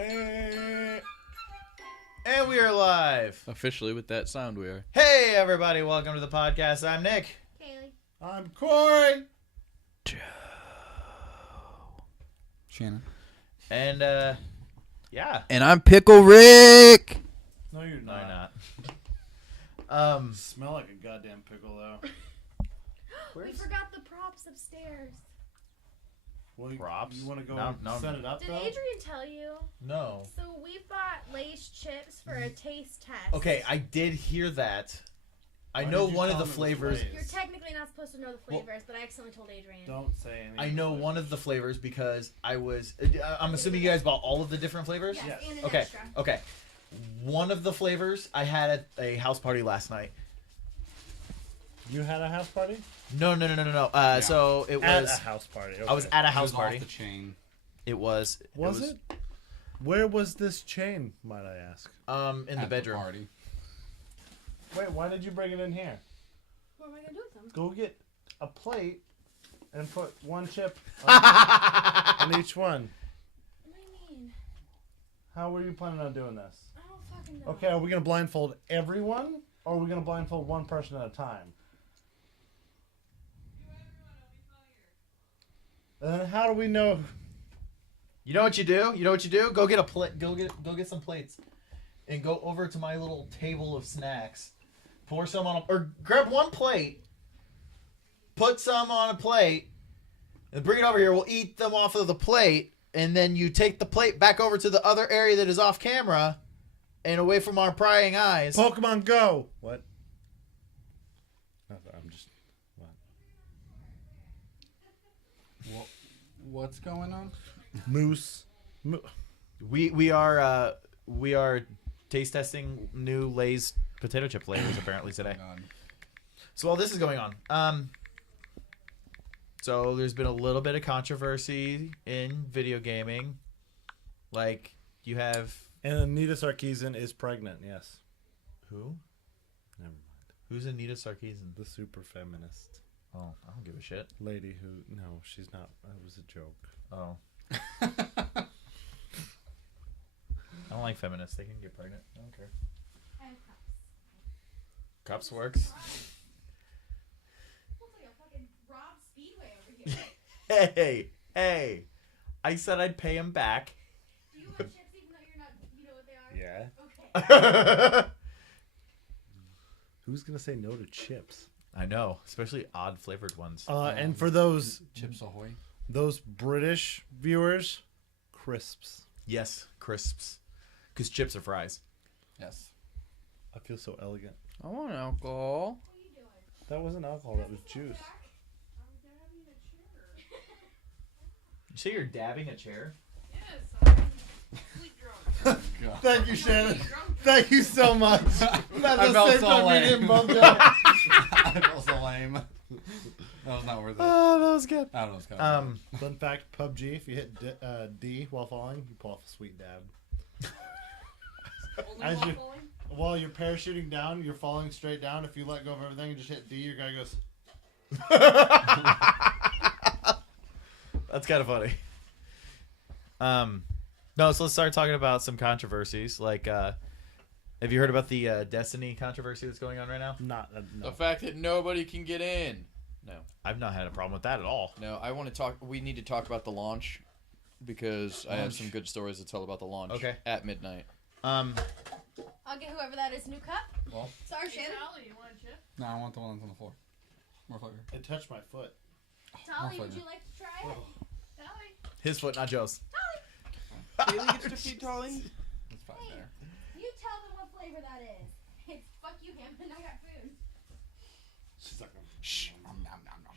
And we are live. Officially with that sound we are. Hey everybody, welcome to the podcast. I'm Nick. Kaylee. I'm Corey. Joe. Shannon. And yeah. And I'm Pickle Rick. No, you're No, not. you're not. Smell like a goddamn pickle though. We forgot the props upstairs. Well, Props? You want to go No, and no. set it up Did though? Adrian tell you? No. So we bought Lay's chips for a taste test. Okay, I did hear that. I Why know did you one of tell the him it was flavors. Lay's? You're technically not supposed to know the flavors, but I accidentally told Adrian. Don't say anything. I know one of the flavors because I was. I'm assuming you guys bought all of the different flavors. Yes, Yes. and an Okay. extra. Okay. One of the flavors I had at a house party last night. You had a house party? No. So it At was. a house party. Okay. I was at a house It was party. Off the chain. It was. Was it? Where was this chain, might I ask? In the At bedroom. party. Wait, why did you bring it in here? What am I gonna do with them? Go get a plate and put one chip on each one. What do you mean? How were you planning on doing this? I don't fucking know. Okay, are we going to blindfold everyone? Or are we going to blindfold one person at a time? And then how do we know? You know what you do? Go get a plate. Go get some plates, and go over to my little table of snacks. Pour some on, or grab one plate. Put some on a plate, and bring it over here. We'll eat them off of the plate, and then you take the plate back over to the other area that is off camera, and away from our prying eyes. Pokemon Go! What? I'm just... What? What's going on? Moose. We are taste testing new Lay's potato chip flavors apparently today. So while this is going on, so there's been a little bit of controversy in video gaming. Like you have And Anita Sarkeesian is pregnant, yes. who? Never mind. Who's Anita Sarkeesian? The super feminist Oh, I don't give a shit. lady who... No, she's not. That was a joke. Oh, I don't like feminists. They can get pregnant. I don't care. I have cups. Cups works. Looks like a fucking Rob Speedway over here. Hey! I said I'd pay him back. Do you want chips even though you're not, you know what they are? Yeah. Okay. Who's going to say no to chips? I know, especially odd flavored ones. And for those Chips Ahoy. British viewers, crisps. Yes, crisps. Because chips are fries. Yes. I feel so elegant. I want alcohol. What are you doing? That wasn't alcohol, that was juice. You say you're dabbing a chair? Yes, I'm complete drunk. Thank you, Shannon. Thank you so much. At I the felt same so time, we lame. didn't both do it. I felt so lame. That was not worth it. Oh, that was good. I don't know what's going on. Fun fact, PUBG, if you hit D while falling, you pull off a sweet dab. Only As you- waffling? While you're parachuting down, you're falling straight down. If you let go of everything and just hit D, your guy goes... That's kind of funny. No, so let's start talking about some controversies. Like, have you heard about the Destiny controversy that's going on right now? Not, no. The fact that nobody can get in. No. I've not had a problem with that at all. No, I want to talk. We need to talk about the launch because I have some good stories to tell about the launch. Okay. At midnight. I'll get whoever that is a new cup. Well, Sorry, Hey, Shannon. Tally, you want a chip? no, I want the one that's on the floor. More flavor. It touched my foot. Tolly, more would you flavor. like to try it? Tally. His foot, not Joe's. Kaylee gets to feed Tolly. That's fine Hey. there. You tell them what flavor that is. It's fuck you, Hampton. I got food. She's like... Shh. Nom, nom, nom, nom.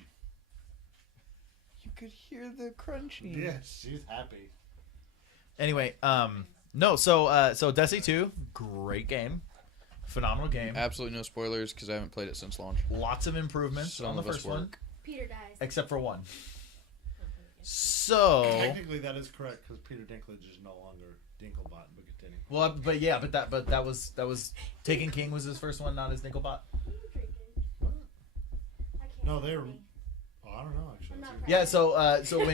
You could hear the crunching. Yeah, she's happy. Anyway, no, so Destiny 2, great game. Phenomenal game. Absolutely no spoilers because I haven't played it since launch. Lots of improvements Some on the of us first one, work. Peter dies. except for one. So, Technically, that is correct because Peter Dinklage is no longer Dinklebot, but continue. well, but that was Taken King was his first one, not his Nickelbot. What are you drinking? I can't No, hear they're me. I don't know actually. I'm not Yeah, so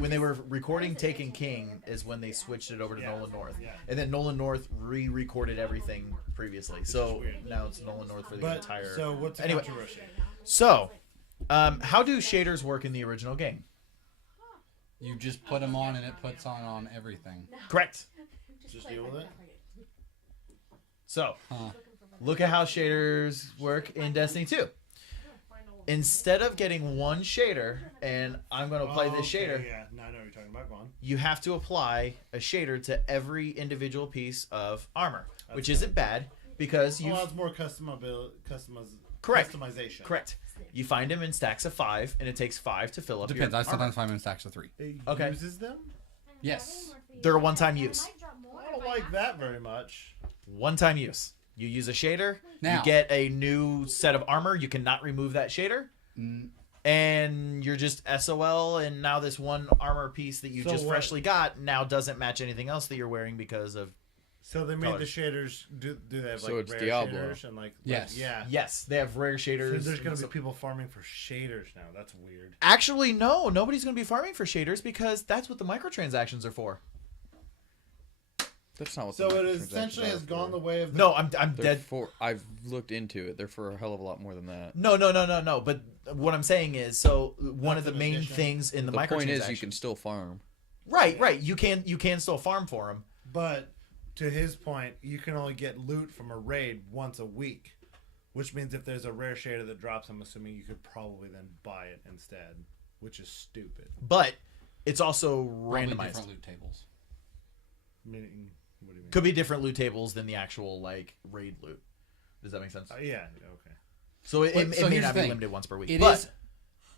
when they were recording Taken King is when they switched it over to Yeah. Nolan North, Yeah. and then Nolan North re-recorded everything previously. So weird. now it's Nolan North for the But entire. so what's the Anyway. controversy? So, how do shaders work in the original game? You just put them on and it puts on everything. Correct. Just deal with it. So, Huh. look at how shaders work in Destiny 2. Instead of getting one shader, and I'm going to apply this shader, Yeah, now I know what you're talking about. Go on. you have to apply a shader to every individual piece of armor, which That's isn't bad because you Allows more Correct. customization. correct. You find them in stacks of 5, and it takes 5 to fill up. Depends. Your I sometimes armor. find them in stacks of 3. It Okay. uses them? Yes. They're a one-time use. I don't like that very much. One-time use. You use a shader, Now- you get a new set of armor. You cannot remove that shader, and you're just SOL. And now this one armor piece that you So just what- freshly got now doesn't match anything else that you're wearing because of. So they made Colors. the shaders. Do they have like So it's rare Diablo. shaders and like Yes. yeah. Yes, they have rare So shaders. there's gonna So- be people farming for shaders now. That's weird. Actually, no. Nobody's going to be farming for shaders because that's what the microtransactions are for. That's not what. So the it microtransactions essentially has are gone for. the way of the No, I'm They're dead. for. I've looked into it. They're for a hell of a lot more than that. No. But what I'm saying is, so one of That's the an main addition. things in the, The microtransactions. point is, you can still farm. Right. You can still farm for them. But to his point, you can only get loot from a raid once a week, which means if there's a rare shader that drops, I'm assuming you could probably then buy it instead, which is stupid. But it's also Probably randomized. different loot tables. Meaning, what do you mean? Could be different loot tables than the actual like raid loot. Does that make sense? Yeah. Okay. So it Wait, may so here's not the be thing. limited once per week. It but is.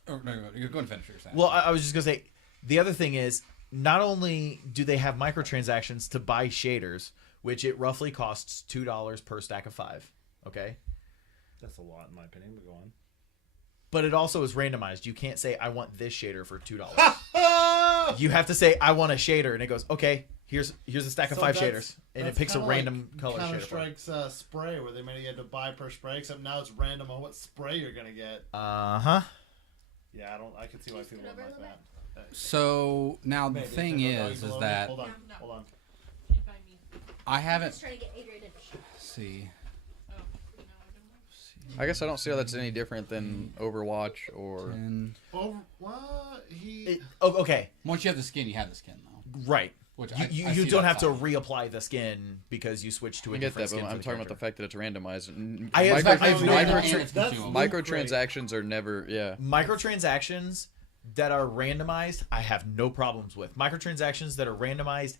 Oh, no, you're going to finish what you're saying. well, I was just gonna say the other thing is not only do they have microtransactions to buy shaders, which it roughly costs $2 per stack of 5. Okay. That's a lot in my opinion. But go on. But it also is randomized. You can't say I want this shader for $2. You have to say I want a shader, and it goes okay. Here's a stack of 5 shaders, and it picks a random color shader. for it. Counter-Strike's spray, where they made you had to buy per spray, except now it's random on what spray you're gonna get. Uh-huh. Yeah, I can see why Just people scoot don't over a like little that. So now the Maybe. thing There's no is doggy below me. that Hold on, No. hold on. She's by me. I I'm haven't. just trying to get Adrian to See. Oh, no, I didn't. I guess I don't see how that's any different than Overwatch or. 10. Oh, what he? Okay. Once you have the skin, you have the skin though. Right. Which You, I you see don't that have to side. reapply the skin because you switch to a I get different that, but skin. I'm for talking about the character. fact that it's randomized. I have- It's I've randomized micro- and it's that's consumable. Microtransactions are never. Yeah. Microtransactions that are randomized, I have no problems with. Microtransactions that are randomized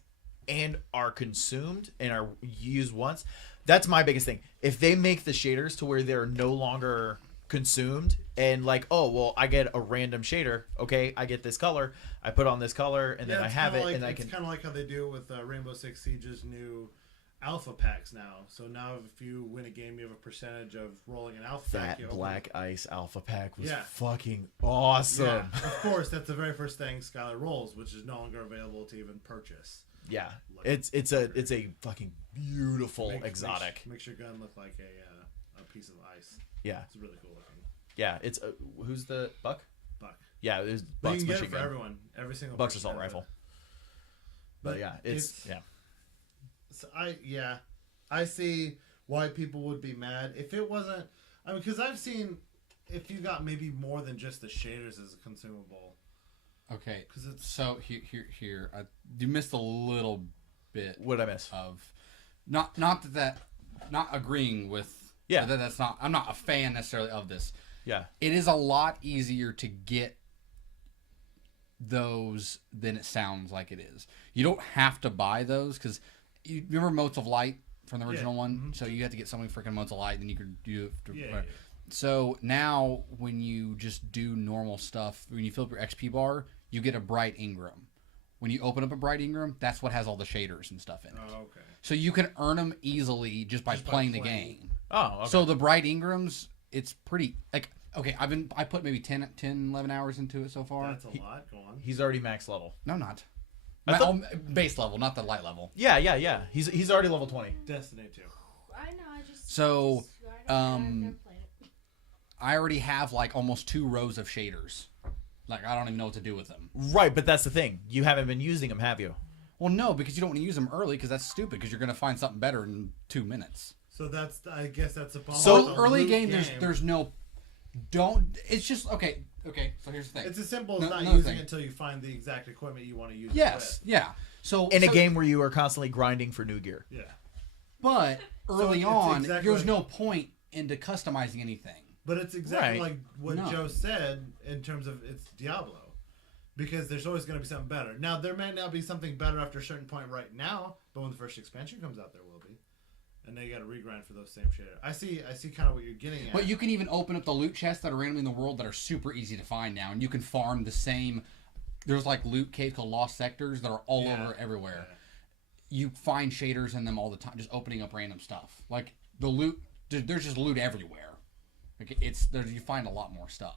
and are consumed and are used once, that's my biggest thing. If they make the shaders to where they're no longer consumed and like, oh, well, I get a random shader. Okay, I get this color. I put on this color and then I it's have kinda it like, and I it's can. kind of like how they do it with Rainbow Six Siege's new alpha packs now. So now if you win a game, you have a percentage of rolling an alpha pack. That You open Black Ice Alpha Pack was Yeah. fucking awesome. Yeah, of course, that's the very first thing Skylar rolls, which is no longer available to even purchase. Yeah, it's a fucking beautiful exotic. Makes your gun look like a piece of ice. Yeah, It's really cool looking. yeah. It's who's the Buck? Buck. Yeah, it was But Buck's you can get it machine for gun. everyone. Every single Buck's person assault has it. rifle. But yeah, it's yeah. So I see why people would be mad if it wasn't. I mean, because I've seen if you got maybe more than just the shaders as a consumable. Okay. Because it's So here, you missed a little bit What did I miss? of not agreeing with. Yeah. That's not. I'm not a fan necessarily of this. Yeah, It is a lot easier to get those than it sounds like it is. You don't have to buy those because you remember Motes of Light from the original one. mhm. So you have to get so many freaking Motes of Light, then you could do. Yeah. So now when you just do normal stuff, when you fill up your XP bar, you get a bright Ingram. When you open up a bright Ingram, that's what has all the shaders and stuff in it. Oh, okay. So you can earn them easily just by Just by playing the playing. game. Oh, okay. So the bright Ingrams, it's pretty like okay. I put maybe 10, 11 hours into it so far. That's a lot. Go on. he's already max level. No, not. I thought- Base level, not the light level. Yeah. He's already level 20. Destiny 2. I know. I just. So, I've never played it. I already have like almost 2 rows of shaders. Like I don't even know what to do with them. Right, but that's the thing. You haven't been using them, have you? Well, no, because you don't want to use them early because that's stupid. Because you're gonna find something better in 2 minutes. So I guess that's a problem. So with early loot game, there's no. Don't. It's just okay. Okay, so here's the thing. It's as simple as No- not another using thing. it until you find the exact equipment you want to use. it Yes, with. yeah. So In a game where you are constantly grinding for new gear. Yeah. but early it's on, exactly there's like- no point into customizing anything. But it's exactly Right. like what No. Joe said in terms of it's Diablo. Because there's always going to be something better. Now, there may not be something better after a certain point right now, but when the first expansion comes out, there will be. And then you got to regrind for those same shaders. I see kind of what you're getting at. But you can even open up the loot chests that are randomly in the world that are super easy to find now, and you can farm the same. There's like loot caves called Lost Sectors that are all Yeah. over everywhere. Yeah. You find shaders in them all the time, just opening up random stuff. Like the loot, there's just loot everywhere. Like you find a lot more stuff.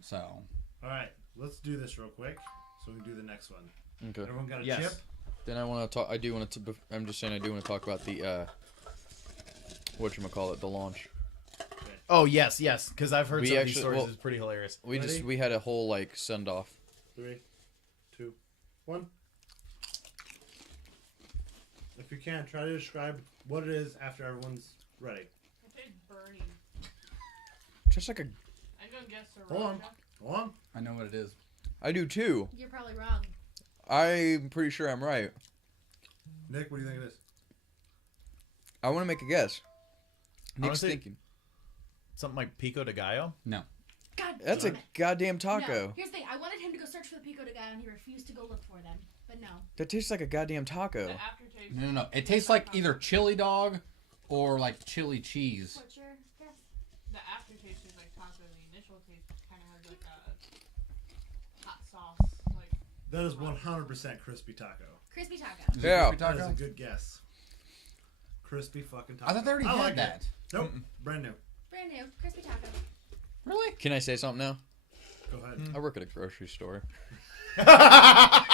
So All right, let's do this real quick so we can do the next one. Okay. Everyone got a Yes. chip? Then I want to talk. I do want to. I'm just saying I do want to talk about the whatchamacallit, the launch. Oh, yes, because I've heard We some of actually- these stories. well, It's pretty hilarious. Ready? We had a whole like send off. 3, 2, 1. If you can, try to describe what it is after everyone's ready. I say burning. Just like a. I'm gonna guess Hold on. Sriracha. Hold on. I know what it is. I do too. You're probably wrong. I'm pretty sure I'm right. Nick, what do you think it is? I want to make a guess. Nick's Honestly- thinking. Something like Pico de Gallo? No. God That's a damn it. goddamn No. taco. Here's the thing. I wanted him to go search for the pico de gallo, and he refused to go look for them. But no. That tastes like a goddamn taco. The aftertaste. No. It tastes like either chili dog or like chili cheese. What's your guess? The aftertaste is like taco. The initial taste kind of has like a hot sauce. Like That is 100% crispy taco. Crispy taco. Is it Yeah. crispy That is taco? a good guess. Crispy fucking taco. I thought they already I had like that. it. Nope. Brand new. Brand new. Crispy taco. Really? Can I say something now? Go ahead. I work at a grocery store. You're not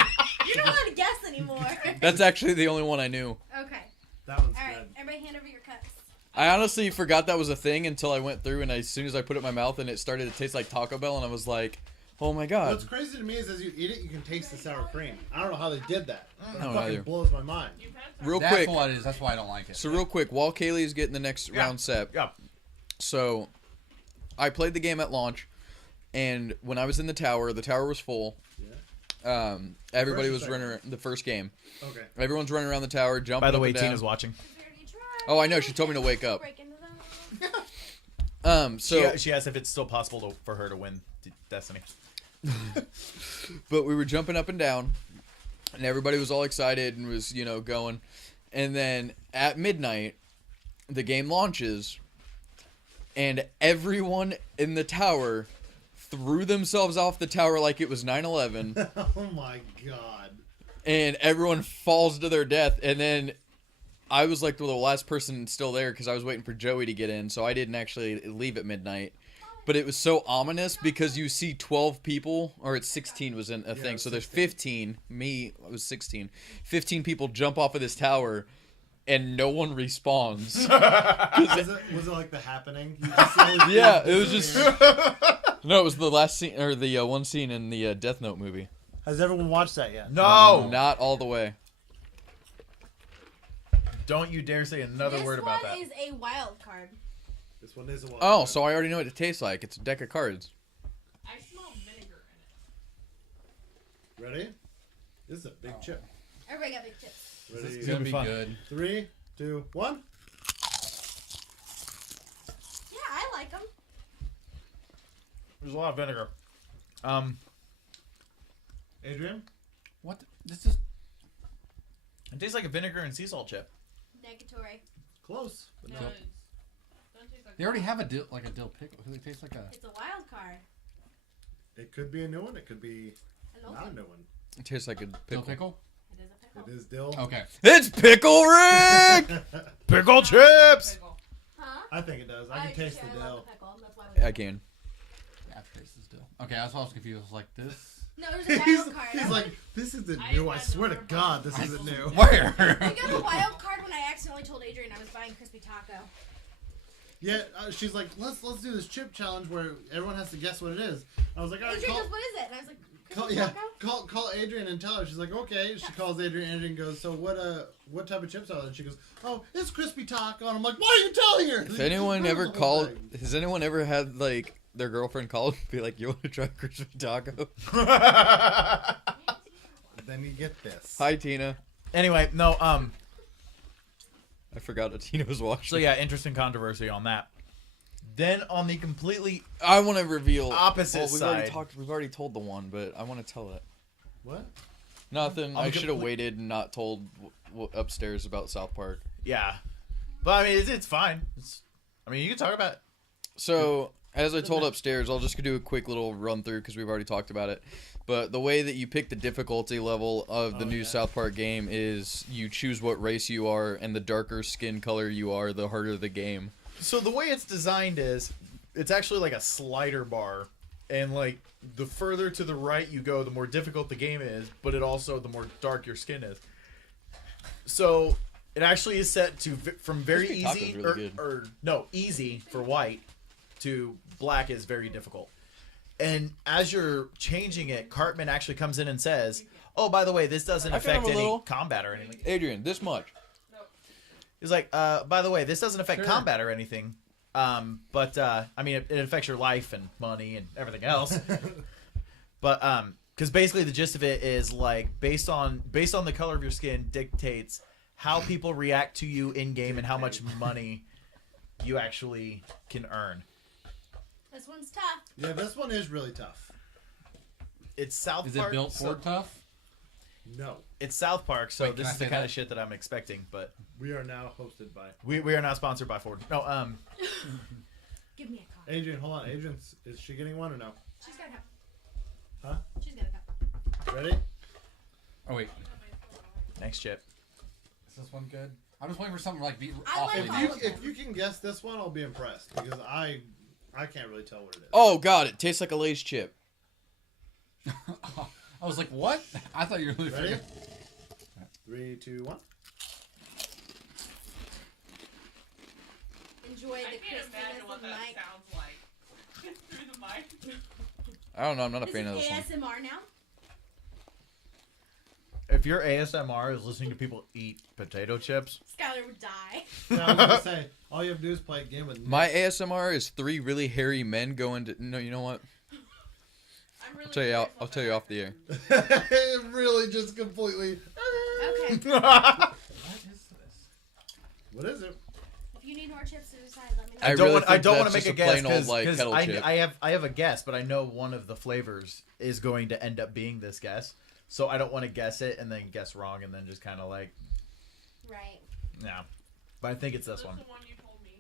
allowed to guess anymore. That's actually the only one I knew. Okay. That one's All right. good. Everybody hand over your cups. I honestly forgot that was a thing until I went through and as soon as I put it in my mouth and it started to taste like Taco Bell and I was like, oh my god. What's crazy to me is as you eat it, you can taste the sour cream. I don't know how they did that. But it don't fucking either. blows my mind. you've had some. Real That's quick. what it is. That's why I don't like it. So real quick, while Kaylee's getting the next round set. Yeah. So I played the game at launch and when I was in the tower was full. Yeah. Everybody First or was second? running around the first game. Okay. Everyone's running around the tower, jumping By the up way, and down. Tina's watching. We already tried. Oh, I know. She told me to wake up. Break into them. So She asked if it's still possible for her to win Destiny. but we were jumping up and down and everybody was all excited and was, going. And then at midnight, the game launches and everyone in the tower threw themselves off the tower like it was 9/11 Oh my god. and everyone falls to their death. And then I was like the last person still there because I was waiting for Joey to get in, so I didn't actually leave at midnight. But it was so ominous because you see 12 people, or it's 16 was in a thing, so there's 15. Me, I was 16. 15 people jump off of this tower, and no one respawns. Was it like The Happening? You just slowly Yeah, it was just. disappear. No, it was the last scene, or the one scene in the Death Note movie. Has everyone watched that yet? No! Not all the way. Don't you dare say another word about that. This one is a wild card. This one is a wild Oh, card. so I already know what it tastes like. It's a deck of cards. I smell vinegar in it. Ready? This is a big chip. Everybody got big chips. Ready? It's gonna be fun. good. 3, 2, 1. Yeah, I like them. There's a lot of vinegar. Adrian? What? This is. It tastes like a vinegar and sea salt chip. Negatory. Close. But No, no. it's doesn't taste like. They already have a dill pickle. It tastes like a. It's a wild card. It could be a new one. It could be An old not a one. new one. It tastes like a Dill pickle. pickle? It is a pickle. It is dill. Okay. It's Pickle Rick! Pickle chips! Pickle. Huh? I think it does. I can taste the I love dill. the pickle. That's why we I can. The aftertaste is dill. Okay, that's why I was confused. I was like, this. No, there's a he's wild card. he's like, this isn't I new. I had swear to no God, this reference. isn't new. Where? I got a wild card when I accidentally told Adrian I was buying crispy taco. Yeah, she's like, let's do this chip challenge where everyone has to guess what it is. I was like, all right, Adrian goes, what is it? And I was like, call, crispy yeah, taco? call Adrian and tell her. She's like, okay. She calls Adrian. Adrian goes, so what type of chips are they? And she goes, oh, it's crispy taco. And I'm like, why are you telling her? If anyone ever called, has anyone ever had like their girlfriend call and be like, "You want to try crispy taco?" Then you get this. Hi, Tina. Anyway, no. I forgot that Tina was watching. So yeah, interesting controversy on that. Then on the completely I want to reveal opposite we've side. We've already told the one, but I want to tell it. What? Nothing. On I the should have waited and not told upstairs about South Park. Yeah, but I mean it's fine. I mean you can talk about it. So as I told upstairs, I'll just do a quick little run through because we've already talked about it. But the way that you pick the difficulty level of the new South Park game is you choose what race you are, and the darker skin color you are, the harder the game. So the way it's designed is, it's actually like a slider bar, and like the further to the right you go, the more difficult the game is, but it also the more dark your skin is. So it actually is set to from very Crispy taco's easy really good. or no easy for white to black is very difficult. And as you're changing it, Cartman actually comes in and says, "Oh, by the way, this doesn't I can have affect a any little. combat or anything." Adrian, this much. He's like, by the way, this doesn't affect combat or anything. But I mean, it affects your life and money and everything else. But because basically the gist of it is like based on the color of your skin dictates how people react to you in game and how much money you actually can earn. This one's tough. Yeah, this one is really tough. It's South Is Park. it built for tough? No. It's South Park, so Wait, can this I is the say kind that? of shit that I'm expecting. But We are now hosted by we are not sponsored by Ford. No, Give me a card. Adrian. Hold on, Adrian. Is she getting one or no? She's got a cup. Huh? She's got a cup. Ready? Oh wait, next chip. is this one good? I'm just waiting for something like be I awful. like If all you of them. if you can guess this one, I'll be impressed because I can't really tell what it is. Oh God, it tastes like a Lay's chip. I was like, what? I thought you were really Ready? figuring- 3, 2, 1. Enjoy I the can't imagine crispiness what of that Mike. sounds like through the mic. I don't know. I'm not a This fan of is this one. ASMR now. If your ASMR is listening to people eat potato chips, Skylar would die. Yeah, I was gonna say all you have to do is play a game with My ASMR is 3 really hairy men going to. No, you know what? I'm really I'll tell you. curious I'll what tell you that off the air. it really just completely. Okay. What is this? What is it? If you need more chips to decide, let me know. I don't really want. I think don't want that's to make just a a guess plain old, because like, kettle chip. I have a guess, but I know one of the flavors is going to end up being this guess. So I don't want to guess it and then guess wrong and then just kind of like, Right. yeah. But I think it's this That's one. the one you told me.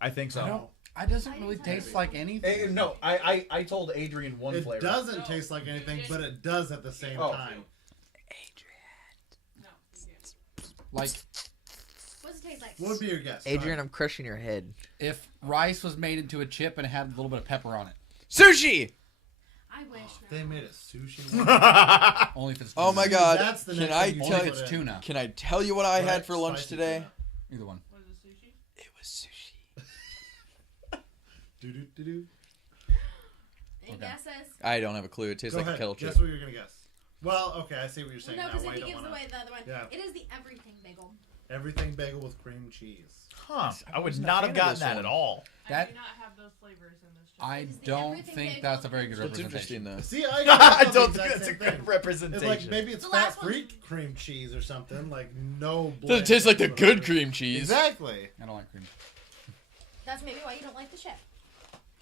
I think so. I don't. It doesn't really taste like anything. No, I told Adrian one It flavor. doesn't taste like anything, but it does at the same Oh. time. No, you didn't. Like What's it taste like? What would be your guess? Adrian, I'm crushing your head. if rice was made into a chip and it had a little bit of pepper on it. Sushi. I wish. They No. made a sushi one. Only if it's Oh my tuna. God. That's the Can next I thing you tell Only you? if it's tuna. Can I tell you what I had Right? for lunch Spicy today? tuna. Either one. What is it, sushi? It was sushi. Do-do-do-do. Any Okay. guesses? I don't have a clue. It tastes Go like ahead. a kettle chip. Guess what you're gonna guess. Well, okay, I see what you're Well, saying no, now. because Why if you he don't gives wanna... away the other one. Yeah. It is the everything bagel. Everything bagel with cream cheese. Huh. I would wasn't a not fan have of gotten this that one. at all. I That- do not have those flavors in this chip. I It is the don't everything think bagel. that's a very good That's interesting representation. though. See, I, I got don't the think exact that's a same good thing. representation. It's like maybe it's The last fat-free one's- cream cheese or something. Like no. Doesn't blend taste like the whatsoever. good cream cheese. Exactly. I don't like cream. That's maybe why you don't like the chip.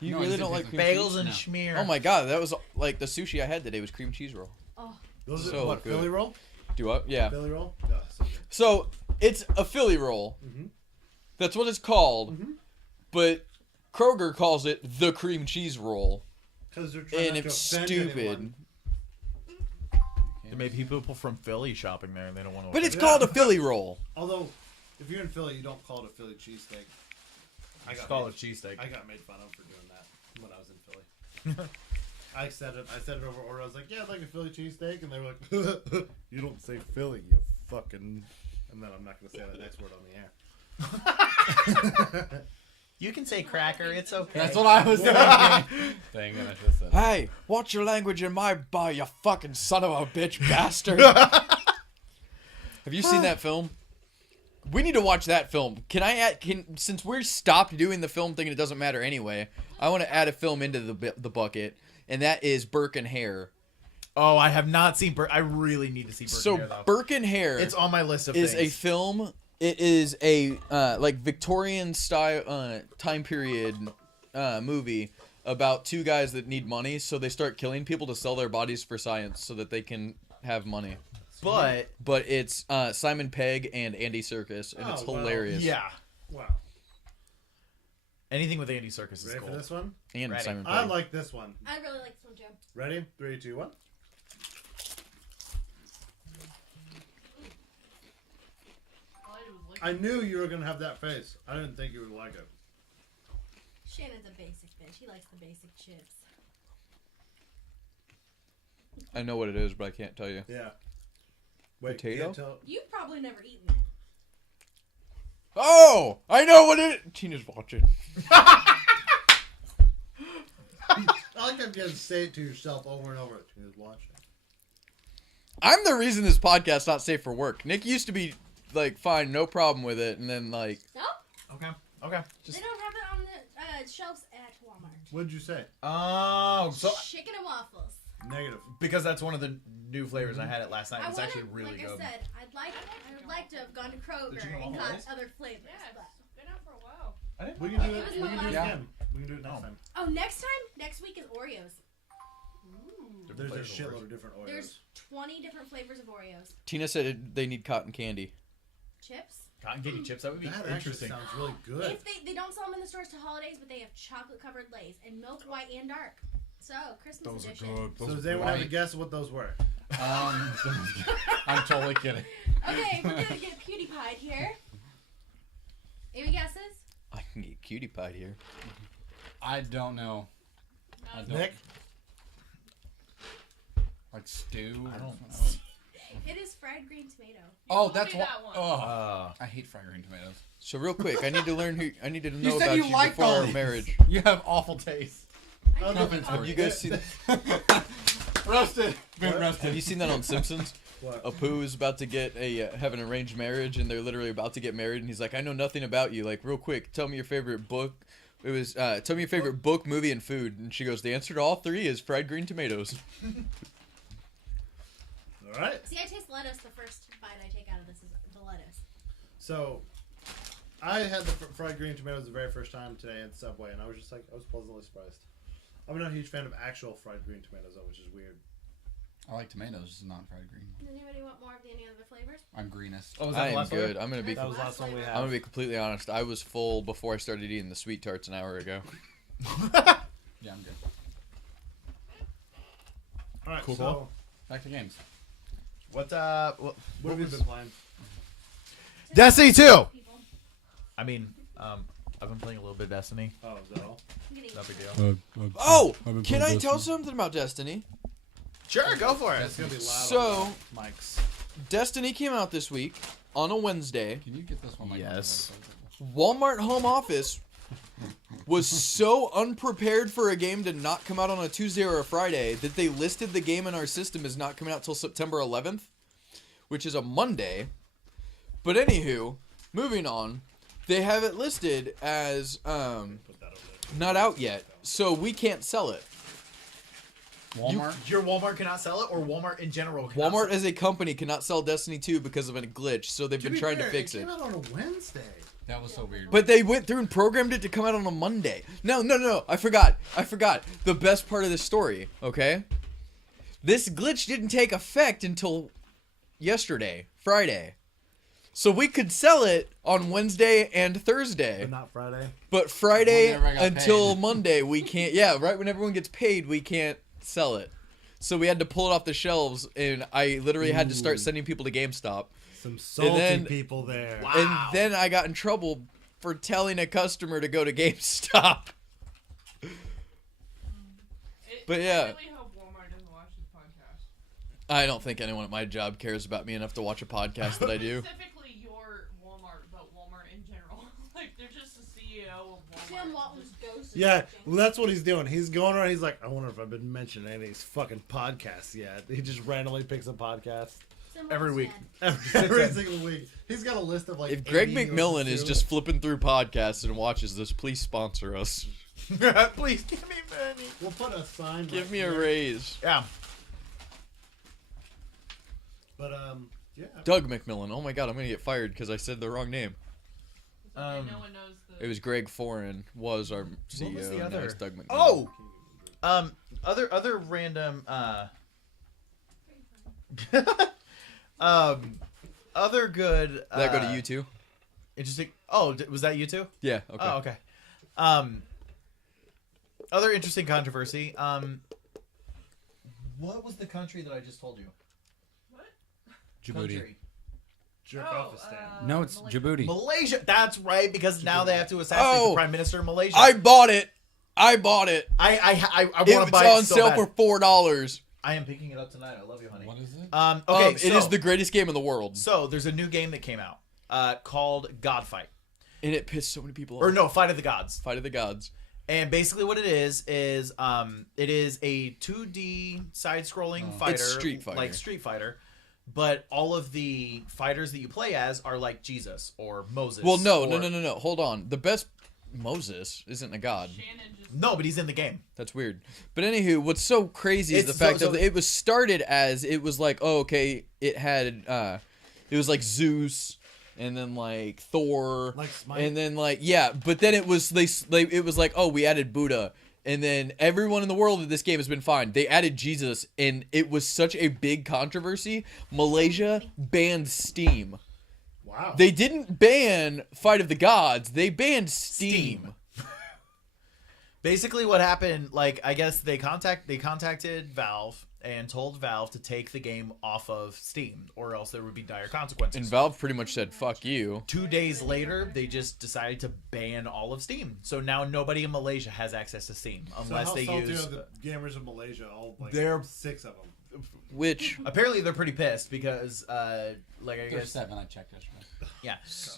You No, really it don't like doesn't cream taste cheese? Bagels and No. schmear. Oh my God, that was like the sushi I had today was cream cheese roll. Oh, Those are So what good. Philly roll? Do what? Yeah. Philly roll? Oh, so good. So it's a Philly roll. Mhm. That's what it's called. Mhm. But Kroger calls it the cream cheese roll, Because they're trying and not to it's offend stupid. anyone. There may be people from Philly shopping there and they don't want to. But it's Yeah. called a Philly roll. Although, if you're in Philly, you don't call it a Philly cheesesteak. I Just got call made- it cheesesteak. I got made fun of for doing that when I was in Philly. I said it over order. I was like, yeah, I'd like a Philly cheesesteak, and they were like, you don't say Philly, you fucking. And then I'm not gonna say that next word on the air. You can say cracker. It's okay. That's what I was thinking. Dang it, I should have said it. Hey, watch your language in my bar, you fucking son of a bitch bastard. Have you seen that film? We need to watch that film. Since we're stopped doing the film thing and it doesn't matter anyway, I want to add a film into the bucket, and that is Burke and Hare. Oh, I have not seen Burke. I really need to see Burke. So Hare, though. Burke and Hare It's on my list of is things. a film. It is a like Victorian style time period movie about two guys that need money, so they start killing people to sell their bodies for science so that they can have money. But it's Simon Pegg and Andy Serkis, and it's Oh, wow. hilarious. yeah, Wow. anything with Andy Serkis is Ready for cool. this one? And Ready. Simon Pegg. I like this one. I really like this one too. Ready? 3, 2, 1. All I did was lick I knew you were gonna have that face. I didn't think you would like it. Shannon's a basic bitch. He likes the basic chips. I know what it is, but I can't tell you. Yeah. Wait, Potato? can't tell- You've probably never eaten it. Oh, I know what it. Tina's watching. I like that you have to say it to yourself over and over. He was watching. I'm the reason this podcast's not safe for work. Nick used to be like fine, no problem with it, and then like No? Okay. They don't have it on the shelves at Walmart. What did you say? Oh, so Chicken and waffles. Negative. because that's one of the new flavors. I had it last night. I It's wanna, actually really like good. I said, I would like to have gone to Kroger Did you go and all got this? other flavors. Yeah, But... it's been out for a while. I didn't We know can do that. it. was We can do it my last- again. We can do it next time. Oh, next week is Oreos. There's a flavors. shitload of different Oreos. There's 20 different flavors of Oreos. Tina said they need cotton candy. Chips. Cotton candy chips. That would be That actually interesting. sounds really good. If they don't sell them in the stores to holidays, but they have chocolate covered Lay's and milk white and dark. So Christmas edition. So does anyone have a guess what those were? I'm totally kidding. Okay, we're gonna get cutie pied here. Any guesses? I can get cutie pie here. I don't know. I don't. Nick. Like stew. I don't. It is fried green tomato. Oh, told that's me what. that one. Oh, I hate fried green tomatoes. So real quick, I need to learn who. I need to know You said about you you liked before all our these. marriage. You have awful taste. I do. Nothing's Have you guys seen? Roasted. Been What? roasted. Have you seen that on Simpsons? What? Apu is about to get have an arranged marriage, and they're literally about to get married, and he's like, "I know nothing about you. Like, real quick, tell me your favorite book." It was tell me your favorite book, movie, and food, and she goes, "The answer to all three is fried green tomatoes." All right. See, I taste lettuce. The first bite I take out of this is the lettuce. So, I had the fried green tomatoes the very first time today at Subway, and I was just like, I was pleasantly surprised. I'm not a huge fan of actual fried green tomatoes, though, which is weird. I like tomatoes, just not fried green. Does anybody want more of any other flavors? I'm greenest. Oh, was I that the am last one? good. I'm gonna be. That was the last one we I'm had. gonna be completely honest. I was full before I started eating the sweet tarts an hour ago. Yeah, I'm good. All right, Cool. so Back to games. what have you been playing? Destiny 2. People. I mean, I've been playing a little bit of Destiny. Oh, is that all? I'm getting No big deal. Oh, can I tell something about Destiny? Sure, go for it. It's gonna be loud. So, Mike's. Destiny came out this week on a Wednesday. Can you get this one? Yes. Walmart Home Office was so unprepared for a game to not come out on a Tuesday or a Friday that they listed the game in our system as not coming out till September 11th, which is a Monday. But anywho, moving on, they have it listed as Put that over there. not out yet, so we can't sell it. Walmart. Your Walmart cannot sell it, or Walmart in general cannot Walmart sell it? as a company cannot sell Destiny 2 because of a glitch, so they've To been be trying fair, to fix it it. came out on a Wednesday. That was so weird. But they went through and programmed it to come out on a Monday. No. I forgot. The best part of the story, okay? This glitch didn't take effect until yesterday, Friday. So we could sell it on Wednesday and Thursday. But not Friday. But Friday Whenever I got until paid. Monday, we can't. Yeah, right when everyone gets paid, we can't sell it. So we had to pull it off the shelves, and I literally had to start sending people to GameStop. Some salty then- people there. Wow. And then I got in trouble for telling a customer to go to GameStop. But yeah. I really hope Walmart doesn't watch this podcast. I don't think anyone at my job cares about me enough to watch a podcast that I do. Specifically your Walmart, but Walmart in general. Like, they're just the CEO of Walmart. Sam Walton's Just ghost. Yeah, well, that's what he's doing. He's going around. He's like, I wonder if I've been mentioning any of these fucking podcasts yet. He just randomly picks a podcast Sam Every Walton's week. dead. every single week. He's got a list of like. If Greg 80 McMillan is to. just flipping through podcasts and watches this, please sponsor us. Please give me money. We'll put a sign. Give right me a here. raise. Yeah. But yeah. Doug McMillan. Oh my god, I'm gonna get fired because I said the wrong name. It's okay, no one knows the. It was Greg Foran was our CEO. What was the and now other? it's Doug McMillan. Oh. Other random other good. Did that go to you too? Interesting. Oh, was that you too? Yeah. Okay. Oh, okay. Other interesting controversy. What was the country that I just told you? What? Djibouti. Country. Jerkophistan. No, it's Djibouti. Malaysia. That's right, because now they have to assassinate Oh. the prime minister of Malaysia. I bought it. I I want It to was buy on it so sale bad. for $4. I am picking it up tonight. I love you, honey. What is it? Okay, It is the greatest game in the world, so there's a new game that came out called Godfight. and it pissed so many people off. Or no, Fight of the Gods. Fight of the Gods. And basically what it is it is a 2D side-scrolling fighter. It's Street Fighter. Like Street Fighter. But all of the fighters that you play as are like Jesus or Moses. Well, no. or- Hold on. The best Moses isn't a god. Shannon just. No, but he's in the game. That's weird. But anywho, what's so crazy is the It's fact so- that it was started as it was like, oh, okay, it had it was like Zeus and then like Thor Like Smite. and then like yeah, but then it was it was like, oh, we added Buddha. And then everyone in the world of this game has been fine. They added Jesus, and it was such a big controversy. Malaysia banned Steam. Wow. They didn't ban Fight of the Gods. They banned Steam. Basically what happened, like, I guess they contacted Valve and told Valve to take the game off of Steam, or else there would be dire consequences. And Valve pretty much said, fuck you. 2 days later, they just decided to ban all of Steam. So now nobody in Malaysia has access to Steam unless so how they salty use. are the gamers of Malaysia? All like They're- 6 of them. Which, Apparently, they're pretty pissed because, like, I There's guess, 7. I checked yesterday. yeah.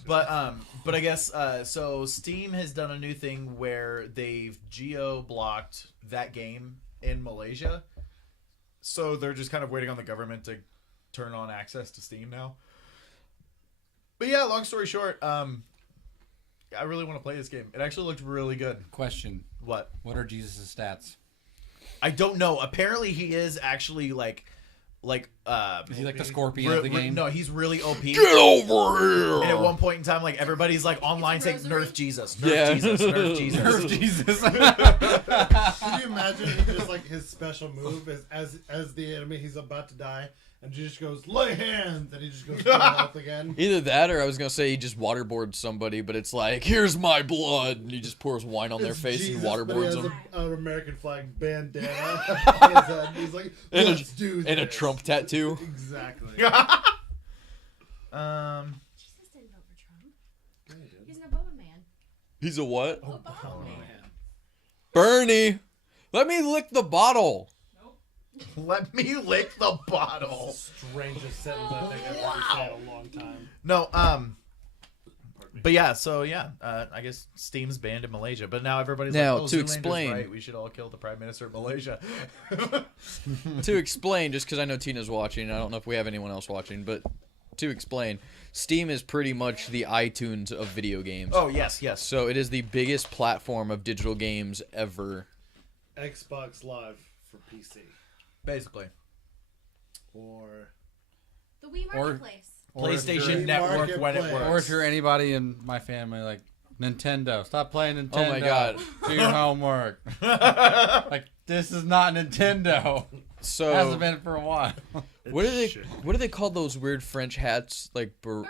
But I guess, so Steam has done a new thing where they've geo-blocked that game in Malaysia. So they're just kind of waiting on the government to turn on access to Steam now. But yeah, long story short, I really want to play this game. It actually looked really good. Question: What? What are Jesus' stats? I don't know. Apparently, he is actually like Is he like the Scorpion of the game? No, he's really OP. get over here! And at one point in time, like everybody's like online saying, Rosary. "Nerf Jesus, nerf Yeah. Jesus, nerf Jesus." Nerf Jesus. Can you imagine he just like his special move is as the enemy he's about to die and he just goes lay hands and he just goes full health again. Either that, or I was gonna say he just waterboards somebody, but it's like, here's my blood, and he just pours wine on their It's face Jesus, and but he waterboards has them, an American flag bandana on his head. He's like, And a- let's do this. and a Trump tattoo. Exactly. Jesus didn't vote for Trump. Yeah, he did. He's an Obama man. He's a what? Obama Oh, man. man. Bernie, let me lick the bottle. Let me lick the bottle. Strangest sentence I think I've ever said in a long time. No, Pardon me. but yeah, so yeah, I guess Steam's banned in Malaysia, but now everybody's Now, like, "Oh, to Zoolander's explain- right. We should all kill the Prime Minister of Malaysia." To explain, just because I know Tina's watching, I don't know if we have anyone else watching, but to explain, Steam is pretty much the iTunes of video games. Oh yes, yes. So it is the biggest platform of digital games ever. Xbox Live for PC. Basically, Or The Wii Or- Marketplace. Or if PlayStation you're- Network when it Marketplace. works. Or if you're anybody in my family, like Nintendo, stop playing Nintendo. Oh my God. Do your homework. Like this is not Nintendo. So Hasn't been for a while. what do they call those weird French hats like Hooray!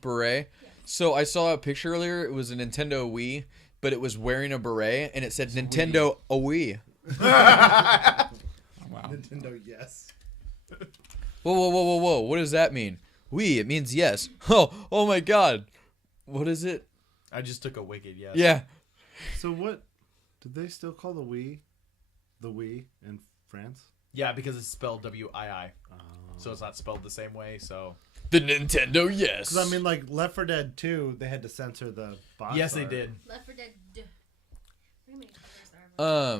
beret? So I saw a picture earlier. It was a Nintendo Wii, but it was wearing a beret and it said Nintendo Wii. Wow. Nintendo, yes. Whoa! What does that mean? Wii. It means yes. Oh my God. What is it? I just took a wicked yes. Yeah. So what? Did they still call the Wii in France? Yeah, because it's spelled WII, so it's not spelled the same way. So The Nintendo yes. Because I mean, like Left 4 Dead 2, they had to censor the box yes, they art. did. Left 4 Dead.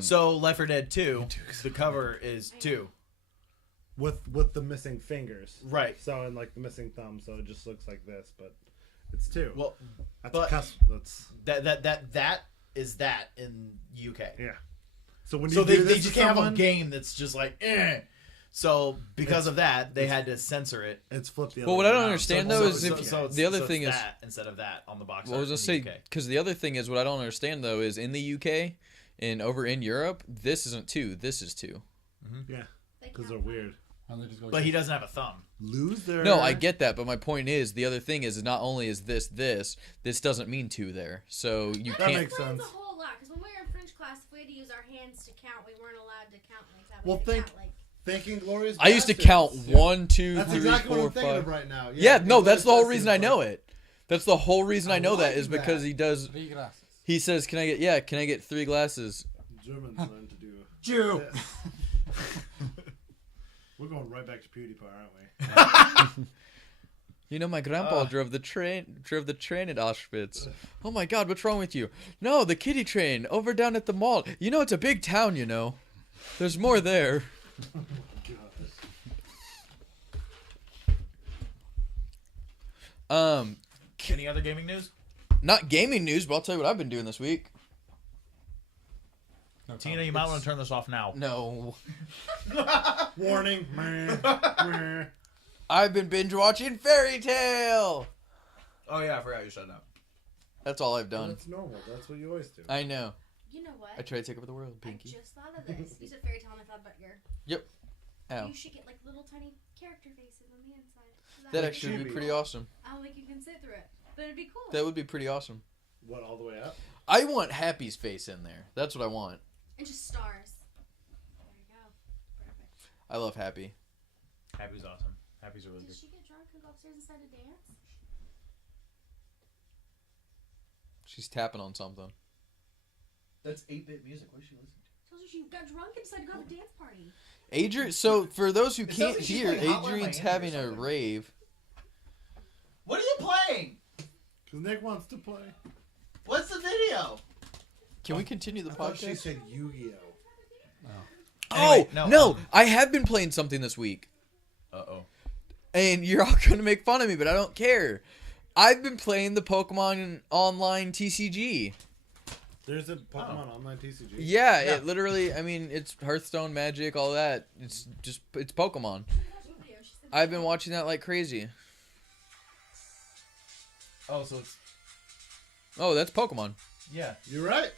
So Left 4 Dead 2, the cover is 2. With the missing fingers. Right. So and like the missing thumb, so it just looks like this, but it's 2. Well, that's but that's that is that in UK. yeah. So when you So do they this just to can't have a someone, game that's just like, eh. So because of that, they had to censor it. it's flipped the other Well, what way I don't around. understand, So- though, so- is so- if- so- it's- the other so thing it's is- that instead of that on the box. What was I art say? in the UK. Because the other thing is what I don't understand though is in the UK and over in Europe, this isn't 2. This is 2. yeah, They because count they're them. weird. Why don't they just go But he doesn't have a thumb. Lose their No, I get that, but my point is the other thing is not only is this doesn't mean 2 there. So you That can't. makes explains sense. a whole lot because when we were in French class, if we had to use our hands to count, we weren't allowed to count like that. We Well, had to think- count, like, Thinking Glorious. I used to Bastards. count 1, 2, That's 3, exactly 4, what I'm thinking 5. of right now. Yeah, no, Glorious that's the whole Bastards, reason I know like- it. That's the whole reason I know that like is because that. he does. Three glasses. He says, "Can I get 3 glasses?" Germans learn to do. Jew. We're going right back to PewDiePie, aren't we? You know, my grandpa drove the train at Auschwitz. Oh my God, what's wrong with you? No, the kiddie train over down at the mall. You know, it's a big town. You know, there's more there. Any other gaming news? Not gaming news, but I'll tell you what I've been doing this week. No Tina, comment. you might want to turn this off now. No, Warning. I've been binge watching Fairy Tale. Oh yeah, I forgot you said that. That's all I've done. That's normal. That's what you always do. I know. you know what? I try to take over the world, I Pinky. just thought of this. You said fairy tale, and I thought about your. Ow. You should get like little tiny character faces on the inside. That would actually would be Chibi. pretty awesome. I don't think you can sit through it, but it'd be cool. That would be pretty awesome. What, all the way up? I want Happy's face in there. That's what I want. And just stars. There you go. Perfect. I love Happy. Happy's awesome. Happy's really Did good. she get drunk and go upstairs and decide to dance? She's tapping on something. That's 8-bit music. What is she listening to? Told you she got drunk and decided to go to the dance party. Adrian. So for those who It sounds can't like she's hear, playing Hotline Adrian's Miami or having a something. rave. What are you playing? Because Nick wants to play. What's the video? Can we continue the I thought she podcast? said Yu-Gi-Oh. Oh Anyway, no, no, I have been playing something this week, Uh-oh. and you're all gonna make fun of me, but I don't care. I've been playing the Pokemon Online TCG. There's a Pokemon Online TCG. Yeah, Yeah. it literally. I mean, it's Hearthstone, Magic, all that. It's Pokemon. I've been watching that like crazy. Oh, so it's... Oh, that's Pokemon. Yeah. You're right.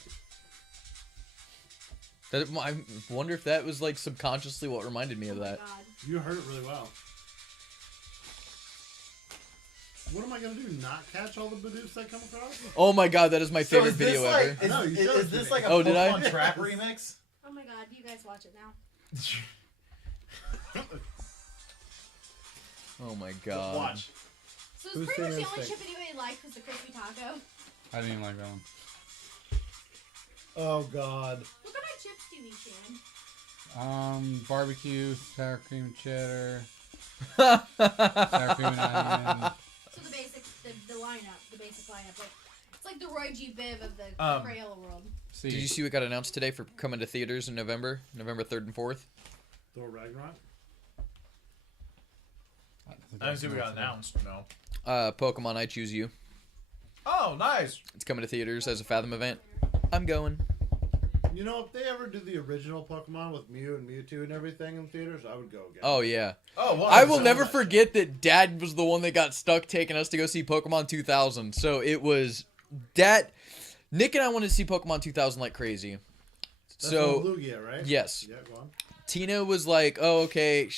I wonder if that was like subconsciously what reminded me of that. Oh my God. You heard it really well. What am I going to do? Not catch all the Bidoofs I come across? Oh my God, that is my favorite is this video like, ever. Is, No, you is, showed it is to this me. like a Oh, did I? Pokemon Trap remix? Oh my God, you guys watch it now. Oh my God. Watch. So Who's it's pretty much saying the only this chip anybody liked was the crispy taco. I didn't even like that one. Oh, God. What kind of chips do you eat, Shan? Barbecue, sour cream and cheddar, sour cream and onion. So the basic, the lineup, the basic lineup. Like, it's like the Roy G. Biv of the Crayola world. See, Did you see what got announced today for coming to theaters in November 3rd and 4th? Thor Ragnarok? I didn't see we got announced. No. Pokemon I Choose You. Oh, nice. It's coming to theaters as a Fathom event. I'm going. You know, if they ever do the original Pokemon with Mew and Mewtwo and everything in theaters, I would go again. Oh yeah. Oh, wow. I will never forget that Dad was the one that got stuck taking us to go see Pokemon 2000. So it was Dad. Nick and I wanted to see Pokemon 2000 like crazy. That's So from Lugia, right? yes, Yeah, go on. Tina was like, "Oh, okay."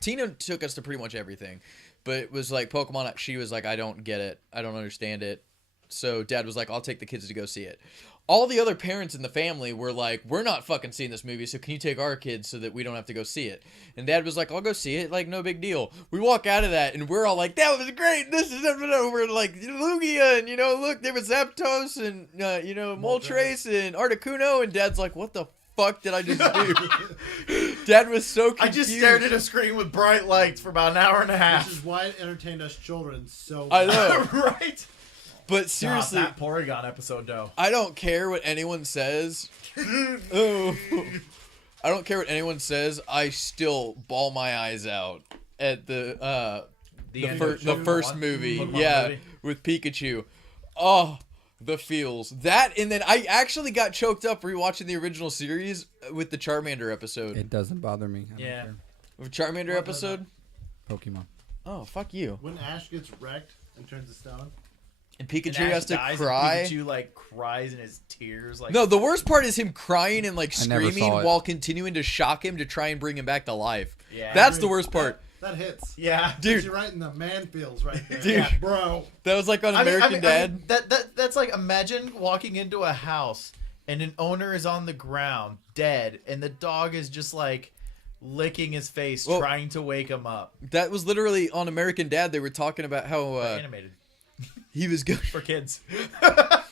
Tina took us to pretty much everything, but it was like Pokemon. She was like, "I don't get it. I don't understand it." So Dad was like, "I'll take the kids to go see it." All the other parents in the family were like, "We're not fucking seeing this movie, so can you take our kids so that we don't have to go see it?" And Dad was like, "I'll go see it. Like, no big deal." We walk out of that, and we're all like, "That was great. This is we're like Lugia, and look, there was Zapdos, and Moltres, and Articuno." And Dad's like, "What the fuck did I just do?" Dad was so confused. I just stared at a screen with bright lights for about an hour and a half. Which is why it entertained us children so I much. know. Right? But seriously, that Porygon episode though. I don't care what anyone says. Oh. I don't care what anyone says. I still bawl my eyes out at the first movie. Pokemon movie. With Pikachu. Oh, the feels. That, and then I actually got choked up rewatching the original series with the Charmander episode. It doesn't bother me. I don't Yeah. care. With Charmander episode? Pokemon. Oh, fuck you. When Ash gets wrecked and turns to stone. And Pikachu And Ash has to dies, cry. And Pikachu like cries in his tears. Like No, the worst part is him crying and like I never screaming saw it. while continuing to shock him to try and bring him back to life. Yeah. That's the worst part. That hits. Yeah. Dude. You're right in the man feels right there. Dude. Yeah, bro. That was like on American Dad. That's like, imagine walking into a house and an owner is on the ground dead and the dog is just like licking his face Well, trying to wake him up. That was literally on American Dad. They were talking about how Animated he was good. for kids.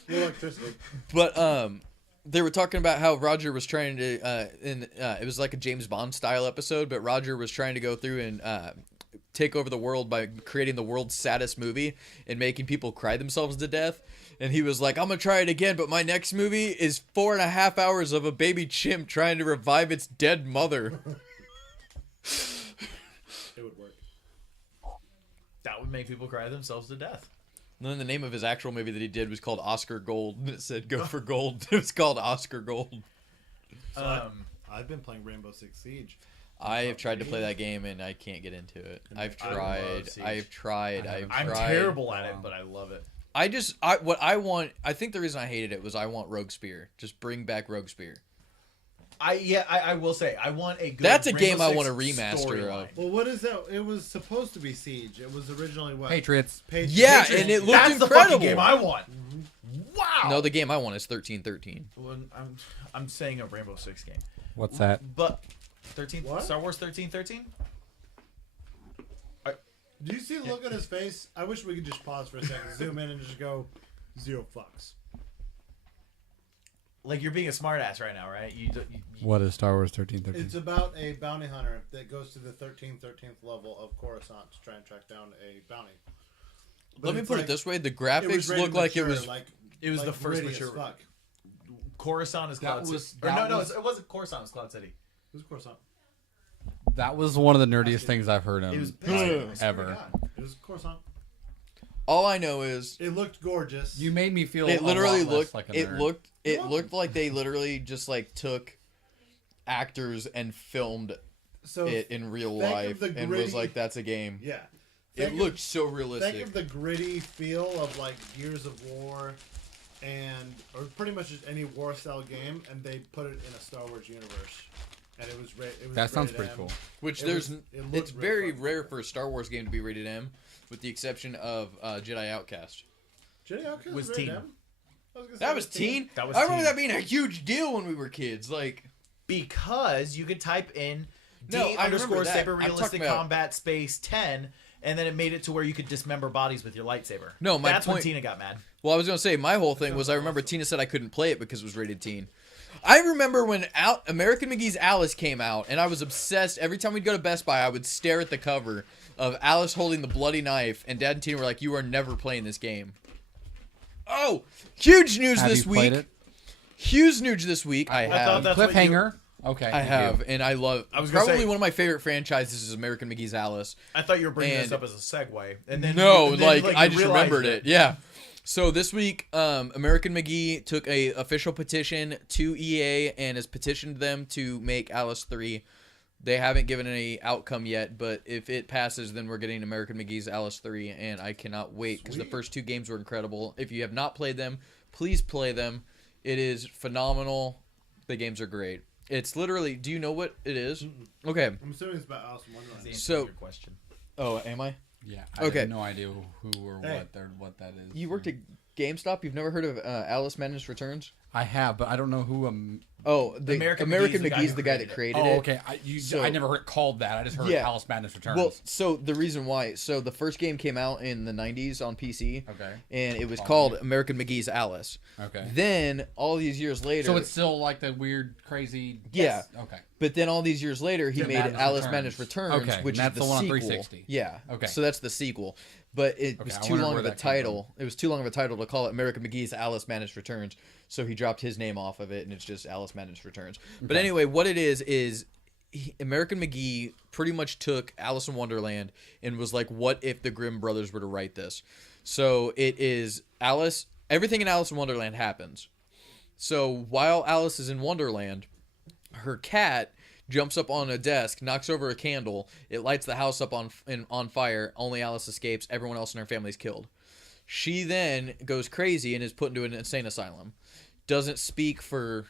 Electricity. But they were talking about how Roger was trying to it was like a James Bond style episode, but Roger was trying to go through and take over the world by creating the world's saddest movie and making people cry themselves to death. And he was like, I'm gonna try it again, but my next movie is 4.5 hours of a baby chimp trying to revive its dead mother. It would work. That would make people cry themselves to death. And then the name of his actual movie that he did was called Oscar Gold. And it said go for gold. It was called Oscar Gold. So I've been playing Rainbow Six Siege. I have tried to play that game and I can't get into it. I've I love tried. Siege. I've tried. I'm terrible at it, but I love it. I think the reason I hated it was I want Rogue Spear. Just bring back Rogue Spear. I will say I want a good. That's a Rainbow game I Six want a remaster storyline. of. Well, what is that? It was supposed to be Siege. It was originally what? Patriots. Yeah, Patriots. and it looked That's incredible. the fucking game I want. Wow. No, the game I want is 1313. Well, I'm saying a Rainbow Six game, What's that? but 13 What? Star Wars 1313. Do you see the look on his face? I wish we could just pause for a second, zoom in, and just go 0 fucks. Like you're being a smartass right now, right? You What is Star Wars 1313? It's about a bounty hunter that goes to the 13th level of Coruscant to try and track down a bounty. But Let me it's put like- it this way: the it was graphics rated look like it mature, was. It was the first gritty as mature- fuck. Coruscant is Cloud was- City. Or that no, was- it wasn't Coruscant. It was Cloud City. It was Coruscant. That was one of the nerdiest things I've heard It was of bad. ever. It was Coruscant. All I know is It looked gorgeous. You made me feel. it literally looked. like a It nerd. looked. It You're looked like they literally just like took actors and filmed so it in real think of life the and was gritty- like, "That's a game." yeah. It Think of- looked so Think realistic. of the gritty feel of like Gears of War, or pretty much just any war style game, and they put it in a Star Wars universe, and it was That sounds rated pretty M. cool. Which It there's, was- it looked it's really very fucking rare cool. for a Star Wars game to be rated M, with the exception of Jedi Outcast. Jedi Outcast Was rated teen. M? I was gonna say That it was teen. That was I remember teen. that being a huge deal when we were kids. Like, Because you could type in D No, I remember underscore that. saber I'm talking realistic about- combat space 10, and then it made it to where you could dismember bodies with your lightsaber. No, my That's when point- Tina got mad. well, I was gonna say my whole thing was I remember Tina said I couldn't play it because it was rated teen. I remember when American McGee's Alice came out, and I was obsessed. Every time we'd go to Best Buy, I would stare at the cover of Alice holding the bloody knife, and Dad and Tina were like, "You are never playing this game." Oh, huge news Have this you played week! it? Huge news this week. I thought have. that's what you- Cliffhanger. Okay. I thank you. have, and I love. I was gonna probably say- one of my favorite franchises is American McGee's Alice. I thought you were bringing this And- up as a segue, and then No, and then, like I you just realized remembered it. Yeah. So this week, American McGee took a official petition to EA and has petitioned them to make Alice 3. They haven't given any outcome yet, but if it passes, then we're getting American McGee's Alice 3, and I cannot wait because the Sweet. first two games were incredible. If you have not played them, please play them. It is phenomenal. The games are great. It's literally. Do you know what it is? Okay. I'm assuming it's about Alice in Wonderland. Answer So- your question. Oh, am I? Yeah. I Okay. have no idea who or Hey. what that is. You worked at GameStop. You've never heard of Alice Madness Returns? I have, but I don't know who Oh, the American American McGee's the guy McGee's who the guy created that it. created it. Oh, okay. I never heard it called that. I just heard Yeah. Alice Madness Returns. Well, so the reason why, so the first game came out in the 90s on PC. Okay. And it was Follow called me. American McGee's Alice. Okay. Then, all these years later... So it's still like the weird, crazy... Yeah. Okay. But then all these years later, he The made Madness Alice Returns. Madness Returns, Okay, which and is that's the the one on sequel. 360. Yeah. Okay. So that's the sequel. But it was I too wondered long where of a that came from. title. It was too long of a title to call it American McGee's Alice Madness Returns. So he dropped his name off of it, and it's just Alice Madness Returns. But anyway, what it is American McGee pretty much took Alice in Wonderland and was like, what if the Grimm brothers were to write this? So it is Alice... Everything in Alice in Wonderland happens. So while Alice is in Wonderland, her cat jumps up on a desk, knocks over a candle. It lights the house up on fire. Only Alice escapes. Everyone else in her family is killed. She then goes crazy and is put into an insane asylum. Doesn't speak for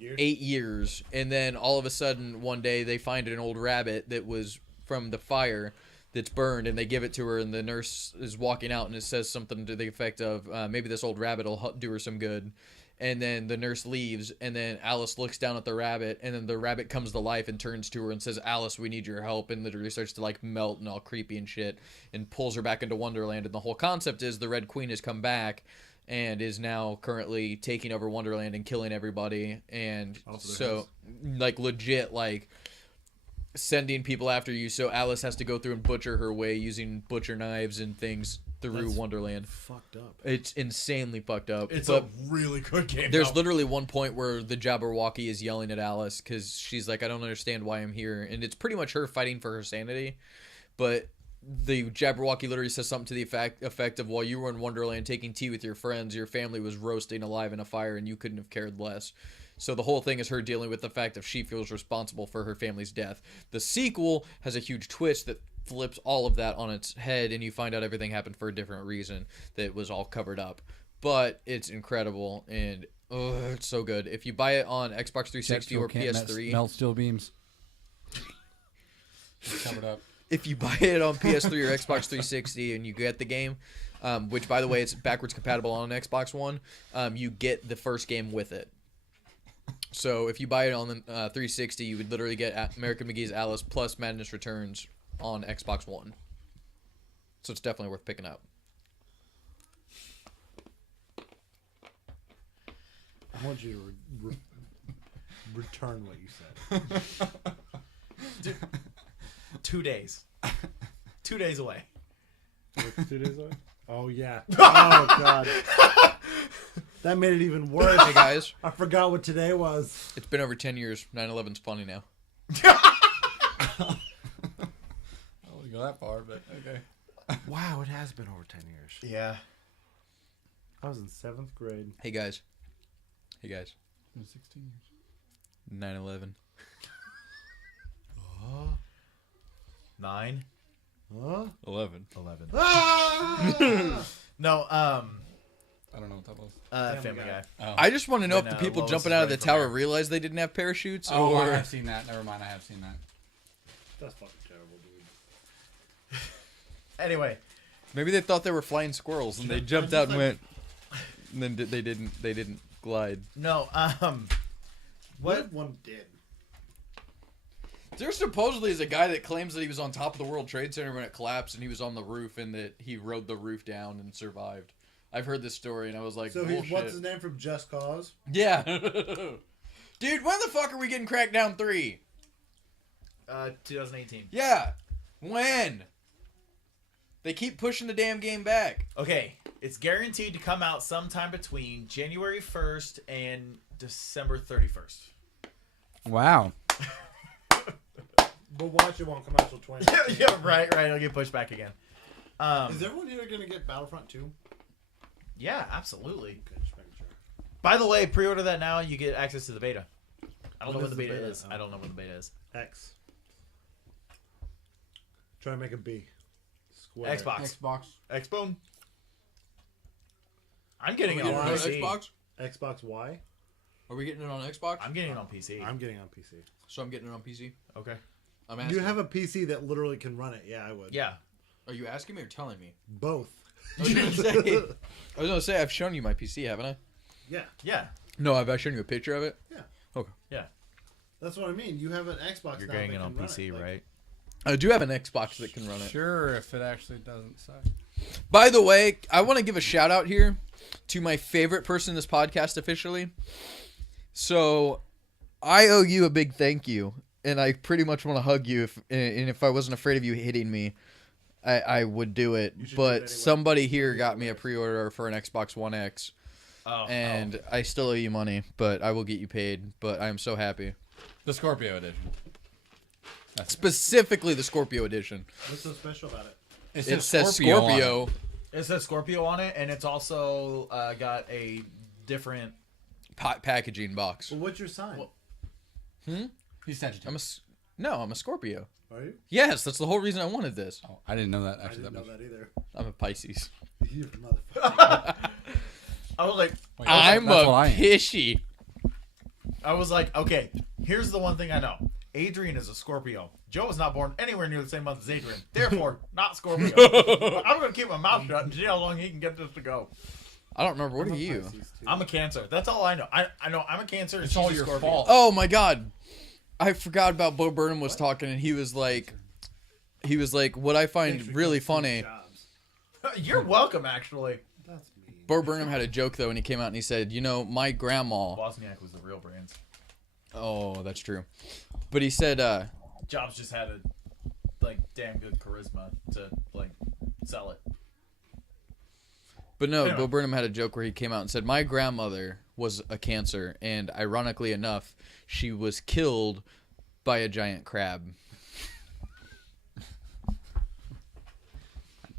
8 years. And then all of a sudden, one day, they find an old rabbit that was from the fire that's burned, and they give it to her, and the nurse is walking out, and it says something to the effect of, maybe this old rabbit will do her some good. And then the nurse leaves, and then Alice looks down at the rabbit, and then the rabbit comes to life and turns to her and says, Alice, we need your help, and literally starts to, like, melt and all creepy and shit, and pulls her back into Wonderland. And the whole concept is the Red Queen has come back and is now currently taking over Wonderland and killing everybody. And so, like, legit, like, sending people after you, so Alice has to go through and butcher her way using butcher knives and things through Wonderland. Fucked up. It's insanely fucked up. It's but a really good game. there's though. literally one point where the Jabberwocky is yelling at Alice because she's like, I don't understand why I'm here. And it's pretty much her fighting for her sanity. But the Jabberwocky literally says something to the effect of, while you were in Wonderland taking tea with your friends, your family was roasting alive in a fire and you couldn't have cared less. So the whole thing is her dealing with the fact that she feels responsible for her family's death. The sequel has a huge twist that flips all of that on its head, and you find out everything happened for a different reason, that it was all covered up. But it's incredible, and it's so good. If you buy it on Xbox 360 or PS3... Melt steel beams. Covered up. If you buy it on PS3 or Xbox 360 and you get the game, which, by the way, it's backwards compatible on Xbox One, you get the first game with it. So if you buy it on the 360, you would literally get American McGee's Alice plus Madness Returns on Xbox One. So it's definitely worth picking up. I want you to return what you said. 2 days. 2 days away. What's 2 days away? Oh, yeah. Oh, God. That made it even worse. Hey, guys. I forgot what today was. It's been over 10 years. 9/11's funny now. I wouldn't go that far, but okay. Wow, it has been over 10 years. Yeah. I was in 7th grade. Hey, guys. Hey, guys. 16 years. 9/11. 9, Huh? 11. 11. Ah! No, I don't know what that was. Family Guy. Oh. I just want to know if When, the people Lois jumping is out of the running from tower her. realized they didn't have parachutes, Oh, I or have seen that. Never mind, I have seen that. That's fucking terrible, dude. Anyway, maybe they thought they were flying squirrels and they jumped out and went, and then they didn't glide. no, What if one did? There supposedly is a guy that claims that he was on top of the World Trade Center when it collapsed, and he was on the roof, and that he rode the roof down and survived. I've heard this story, and I was like, So bullshit. he's, what's his name from Just Cause? Yeah. Dude, when the fuck are we getting Crackdown 3? 2018. Yeah. When? They keep pushing the damn game back. Okay, it's guaranteed to come out sometime between January 1st and December 31st. Wow. But watch, it won't come out till 2019. Yeah, right. It'll get pushed back again. Is everyone here going to get Battlefront 2? Yeah, absolutely. Okay, just making sure. By the way, pre-order that now. You get access to the beta. I don't know What when the is the beta beta? is. Oh. I don't know when the beta is. X. Try to make a B. Square. Xbox. Xbox. Xbone. I'm getting it Are on we getting it PC. on Xbox? Xbox Y? Are we getting it on Xbox? I'm getting it on PC. I'm getting on PC. So I'm getting it on PC. Okay. I'm asking. You have a PC that literally can run it. Yeah, I would. Yeah. Are you asking me or telling me? Both. I was gonna say I've shown you my PC, haven't I? Yeah. Yeah. No, have I shown you a picture of it? That's what I mean. You have an Xbox You're now getting that it on can run PC, like- right? I do have an Xbox that can run it. Sure, if it actually doesn't suck. By the way, I want to give a shout out here to my favorite person in this podcast officially. So, I owe you a big thank you, and I pretty much want to hug you. If I wasn't afraid of you hitting me, I would do it. You should do it But anyway. somebody here got me a pre-order for an Xbox One X, Oh. and I still owe you money, but I will get you paid. But I am so happy. The Scorpio edition. Specifically the Scorpio edition. What's so special about it? It says Scorpio. on it. It says Scorpio on it, and it's also got a different. Packaging box. Well, what's your sign? Well- He's Sagittarius. I'm a Scorpio. Are you? Yes, that's the whole reason I wanted this. Oh, I didn't know that I actually. didn't That know much. that either. I'm a Pisces. You motherfucker. I was like, Wait, I'm that's a what I am. pishy. okay. Here's the one thing I know. Adrian is a Scorpio. Joe was not born anywhere near the same month as Adrian. Therefore, not Scorpio. I'm gonna keep my mouth shut and see how long he can get this to go. I don't remember. What are you? Pisces, too. I'm a Cancer. That's all I know. I know I'm a Cancer. And It's she's all a your Scorpio. fault. Oh my god. I forgot about Bo Burnham was talking and he was like what I find Thanks for really giving funny. jobs. You're welcome, actually. That's mean. Bo Burnham had a joke though when he came out and he said, my grandma. Wozniak was the real brains. Oh, that's true. But he said, Jobs just had a damn good charisma to sell it. but no, Anyway. Bo Burnham had a joke where he came out and said, my grandmother was a Cancer, and ironically enough, she was killed by a giant crab.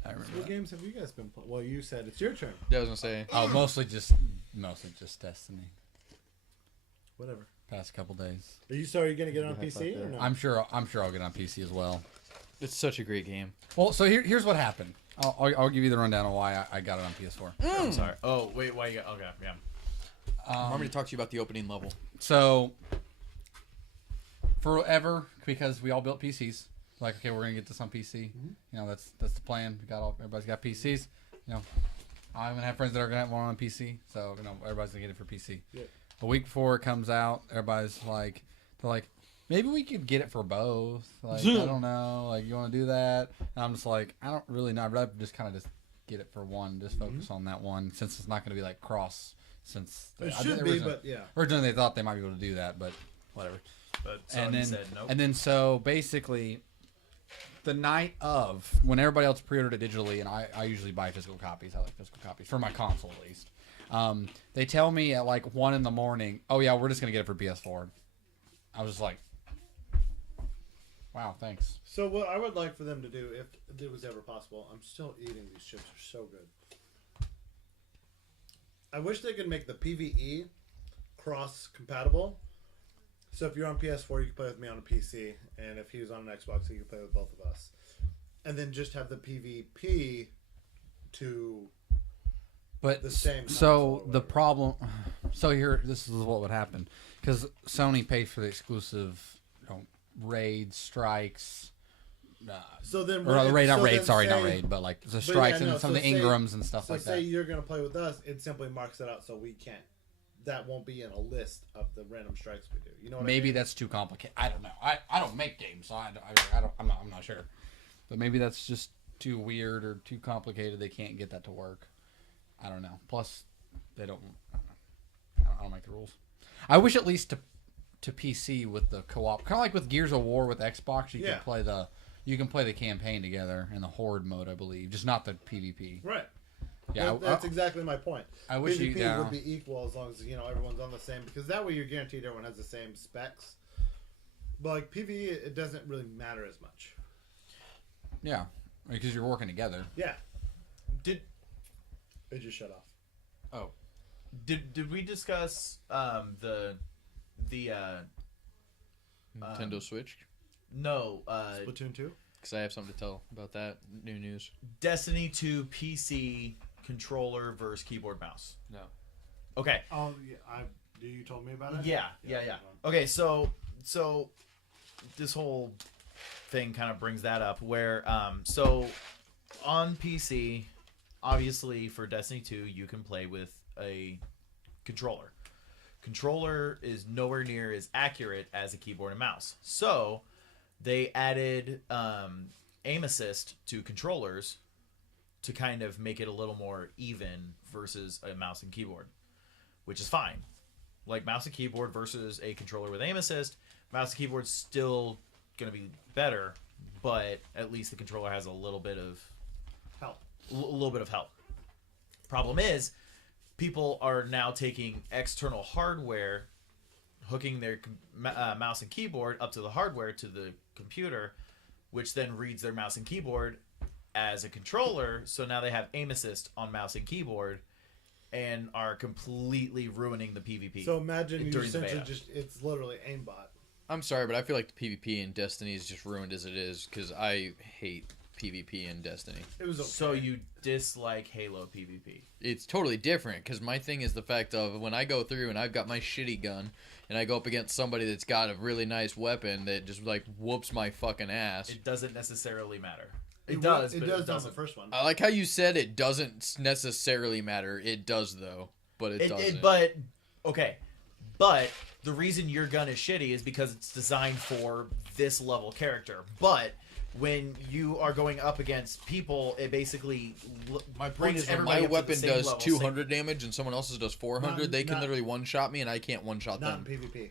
I remember What that. games have you guys been playing? Well, you said it's your turn. Yeah, I was gonna say. Oh, mostly just Destiny. Whatever. Past couple days. Are you gonna get it on PC or no? I'm sure I'll get on PC as well. It's such a great game. Well, so here's what happened. I'll give you the rundown of why I got it on PS4. I'm sorry. Oh wait, why you got? Okay, yeah. I want me to talk to you about the opening level. So forever, because we all built PCs. Like, okay, we're gonna get this on PC. You know, that's the plan. Everybody's got PCs. You know, I'm gonna have friends that are gonna have one on PC. So everybody's gonna get it for PC. Yeah. A week before it comes out, everybody's like, they're like, maybe we could get it for both. Like, I don't know. Like, you want to do that? And I'm just like, I don't really know. I'd rather just kind of just get it for one. Just focus on that one, since it's not gonna be like cross. Since It should be, but yeah. originally they thought they might be able to do that, but whatever. But Sony said nope. And then so basically, the night of, when everybody else pre-ordered it digitally, and I usually buy physical copies. I like physical copies for my console at least. They tell me at like 1 a.m, oh yeah, we're just gonna get it for PS4. I was just like, wow, thanks. So what I would like for them to do, if it was ever possible, I'm still eating these chips. They're so good. I wish they could make the PvE cross compatible. So if you're on PS4, you can play with me on a PC, and if he was on an Xbox, he could play with both of us. And then just have the PvP to But the same console so or the whatever. problem, so here, this is what would happen, because Sony paid for the exclusive, raid strikes. So then, Or if- raid, not so raid, then sorry, not say- raid, but like the But strikes yeah, and no, some of the so say- Ingrams and stuff So like say that. you're gonna play with us, it simply marks it out so we can't. That won't be in a list of the random strikes we do. You know what I Maybe mean? that's too complicated. I don't know. I don't make games, so I'm not sure. But maybe that's just too weird or too complicated. They can't get that to work. I don't know. Plus, they don't. I don't make the rules. I wish at least to PC with the co-op, kind of like with Gears of War with Xbox. You can play the campaign together in the Horde mode, I believe, just not the PvP. Right. Yeah, That's exactly my point. I wish PvP you would be equal as long as everyone's on the same, because that way you're guaranteed everyone has the same specs. But like PvE, it doesn't really matter as much. Yeah, because you're working together. Yeah, Did it just shut off. did we discuss the Nintendo Switch, no Splatoon 2. because I have something to tell about that new news. Destiny 2 PC controller versus keyboard mouse? No. Okay. Oh yeah, you told me about it. Yeah. Okay, so this whole thing kind of brings that up where so on PC, obviously for Destiny 2 you can play with a controller. Controller is nowhere near as accurate as a keyboard and mouse. So they added aim assist to controllers to kind of make it a little more even versus a mouse and keyboard, which is fine. Like mouse and keyboard versus a controller with aim assist, mouse and keyboard's still going to be better, but at least the controller has a little bit of Help. A little bit of help. Problem is, people are now taking external hardware, hooking their mouse and keyboard up to the hardware to the computer, which then reads their mouse and keyboard as a controller. So now they have aim assist on mouse and keyboard, and are completely ruining the PvP. So imagine you during the essentially beta. it's literally aimbot. I'm sorry, but I feel like the PvP in Destiny is just ruined as it is because I hate PvP in Destiny. It was okay. So you dislike Halo PvP? It's totally different because my thing is the fact of when I go through and I've got my shitty gun and I go up against somebody that's got a really nice weapon that just like whoops my fucking ass. It doesn't necessarily matter. It does, but it on the doesn't. first one. I like how you said it doesn't necessarily matter. It does though, but it doesn't. But okay, but the reason your gun is shitty is because it's designed for this level character. But when you are going up against people, it basically My point brings is when everybody my up to the weapon same does level, 200 damage and someone else's does 400, Not- they can not- literally one-shot me and I can't one-shot Not them. in PvP.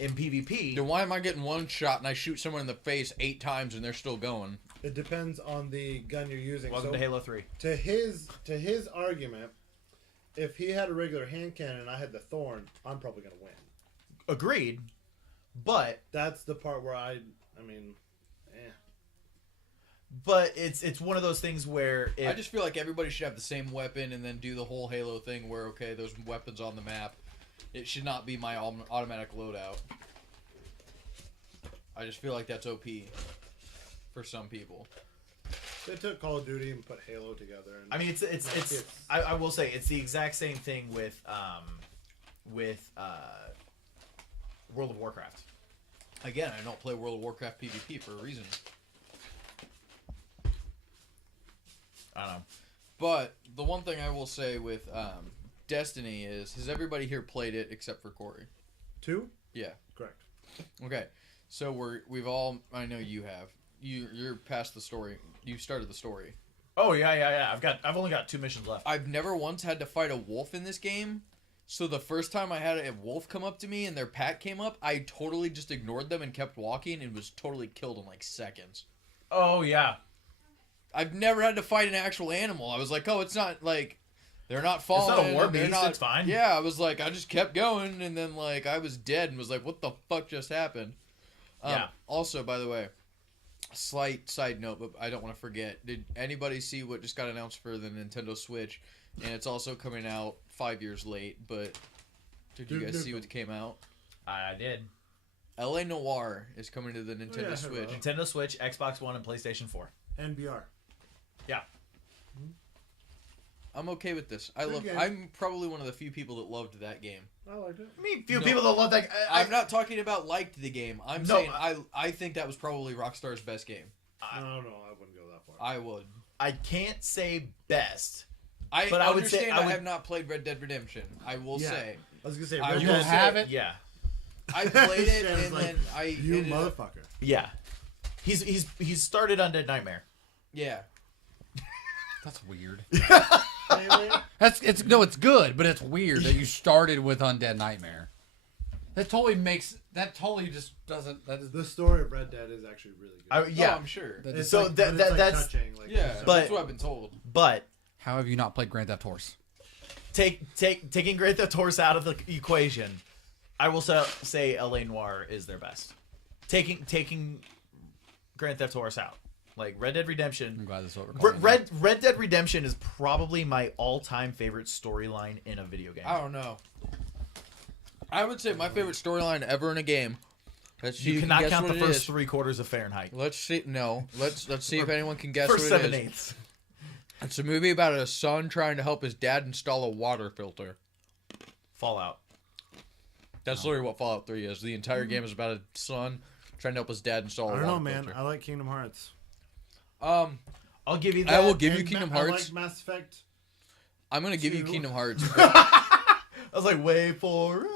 in PvP. Then why am I getting one shot and I shoot someone in the face 8 times and they're still going? It depends on the gun you're using. Welcome So to Halo 3. to his argument, if he had a regular hand cannon and I had the Thorn, I'm probably gonna win. Agreed, but That's the part where I mean, it's one of those things where I just feel like everybody should have the same weapon and then do the whole Halo thing where, okay, there's weapons on the map. It should not be my automatic loadout. I just feel like that's OP for some people. they took Call of Duty and put Halo together. And I mean, it's I will say it's the exact same thing with World of Warcraft. Again, I don't play World of Warcraft PvP for a reason. I don't know. But the one thing I will say with Destiny is, has everybody here played it except for Corey? 2? Yeah. Correct. Okay. So we've all, I know you have. You're past the story. You started the story. Oh yeah. I've only got 2 missions left. I've never once had to fight a wolf in this game. So the first time I had a wolf come up to me and their pack came up, I totally just ignored them and kept walking and was totally killed in like seconds. Oh yeah. I've never had to fight an actual animal. I was like, oh, it's not like they're not falling. It's not a war they're beast, it's fine. Yeah, I was like, I just kept going and then like I was dead and was like, what the fuck just happened? Yeah. Also, by the way, slight side note, but I don't want to forget. Did anybody see what just got announced for the Nintendo Switch? And it's also coming out 5 years late, but did you guys see what came out? I did. LA Noire is coming to the Nintendo yeah, I heard Switch. about Nintendo Switch, Xbox One, and PlayStation 4. NBR. Yeah. I'm okay with this. Good game. I'm probably one of the few people that loved that game. I liked it. I mean, few No. people that love that. I'm not talking about liked the game. I'm No, saying I think that was probably Rockstar's best game. No, I wouldn't go that far. I would. I can't say best. I But I would say- understand I I, would- have not played Red Dead Redemption. I will Yeah. say. I was gonna say, I Red You will Dead- have say- it? Yeah. I played it Shannon's and like, then I you ended up- motherfucker. Yeah. He's started Undead Nightmare. Yeah. That's weird. Anyway, It's good, but it's weird that you started with Undead Nightmare. That totally just doesn't. That is the story of Red Dead is actually really good. Yeah. Oh, I'm sure. That It's So like, that- but it's like that's- touching, like, Yeah, so- But- that's what I've been told. But How have you not played Grand Theft Horse? taking Grand Theft Horse out of the equation, I will say LA Noire is their best. Taking Grand Theft Horse out, like Red Dead I'm Redemption. glad that's what we're calling it. Red Dead Redemption is probably my all-time favorite storyline in a video game. I don't know. I would say my favorite storyline ever in a game. Let's see You if cannot can guess count the what it first is. 3/4 of Fahrenheit. Let's see. No. Let's see if anyone can guess First what it 7/8. It's a movie about a son trying to help his dad install a water filter. Fallout. That's literally what Fallout 3 is. The entire game is about a son trying to help his dad install a I water don't know, man. filter. I like Kingdom Hearts. I'll give you that. I will give you And Kingdom I Hearts. like Mass Effect. I'm going to give you 2. Kingdom Hearts. I was like, wait for it.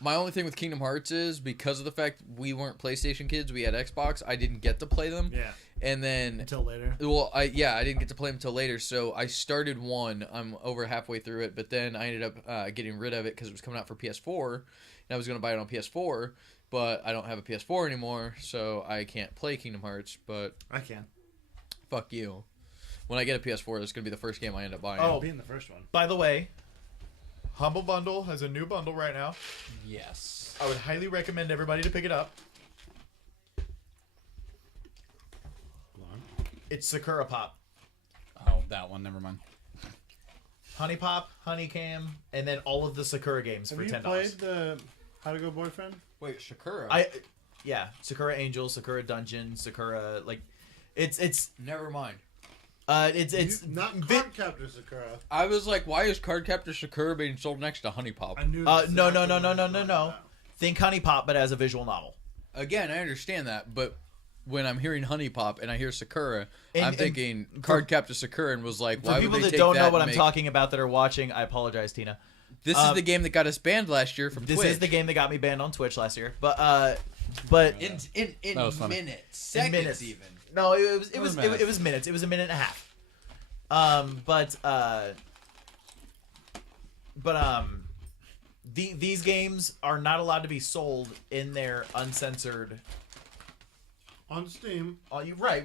My only thing with Kingdom Hearts is because of the fact we weren't PlayStation kids, we had Xbox. I didn't get to play them. Yeah. And then Until later. Well, I didn't get to play them until later, so I started one. I'm over halfway through it, but then I ended up getting rid of it because it was coming out for PS4, and I was going to buy it on PS4, but I don't have a PS4 anymore, so I can't play Kingdom Hearts, but I can. fuck you. When I get a PS4, that's going to be the first game I end up buying. Oh. Being the first one. By the way, Humble Bundle has a new bundle right now. Yes. I would highly recommend everybody to pick it up. It's Sakura Pop, Oh, that one. Never mind. Honey Pop, Honey Cam, and then all of the Sakura games Have for you $10. played the How to Go Boyfriend? Wait, Sakura? Sakura Angel, Sakura Dungeon, Sakura it's Never mind. it's Not vi- Card Captor Sakura. I was like, why is Cardcaptor Sakura being sold next to Honey Pop? I knew. No. exactly what you were talking No. about. Think Honey Pop, but as a visual novel. Again, I understand that, but when I'm hearing Honey Pop and I hear Sakura, I'm And thinking Cardcaptor Sakura and was like, For why people would they that take don't know that what and I'm make- talking about that are watching, I apologize, Tina. This is the game that got us banned last year from This Twitch. is the game that got me banned on Twitch last year. But in That was funny. minutes, seconds minutes. even. no, it was minutes. it was minutes. It was a minute and a half. These games are not allowed to be sold in their uncensored. On Steam. Oh, you right.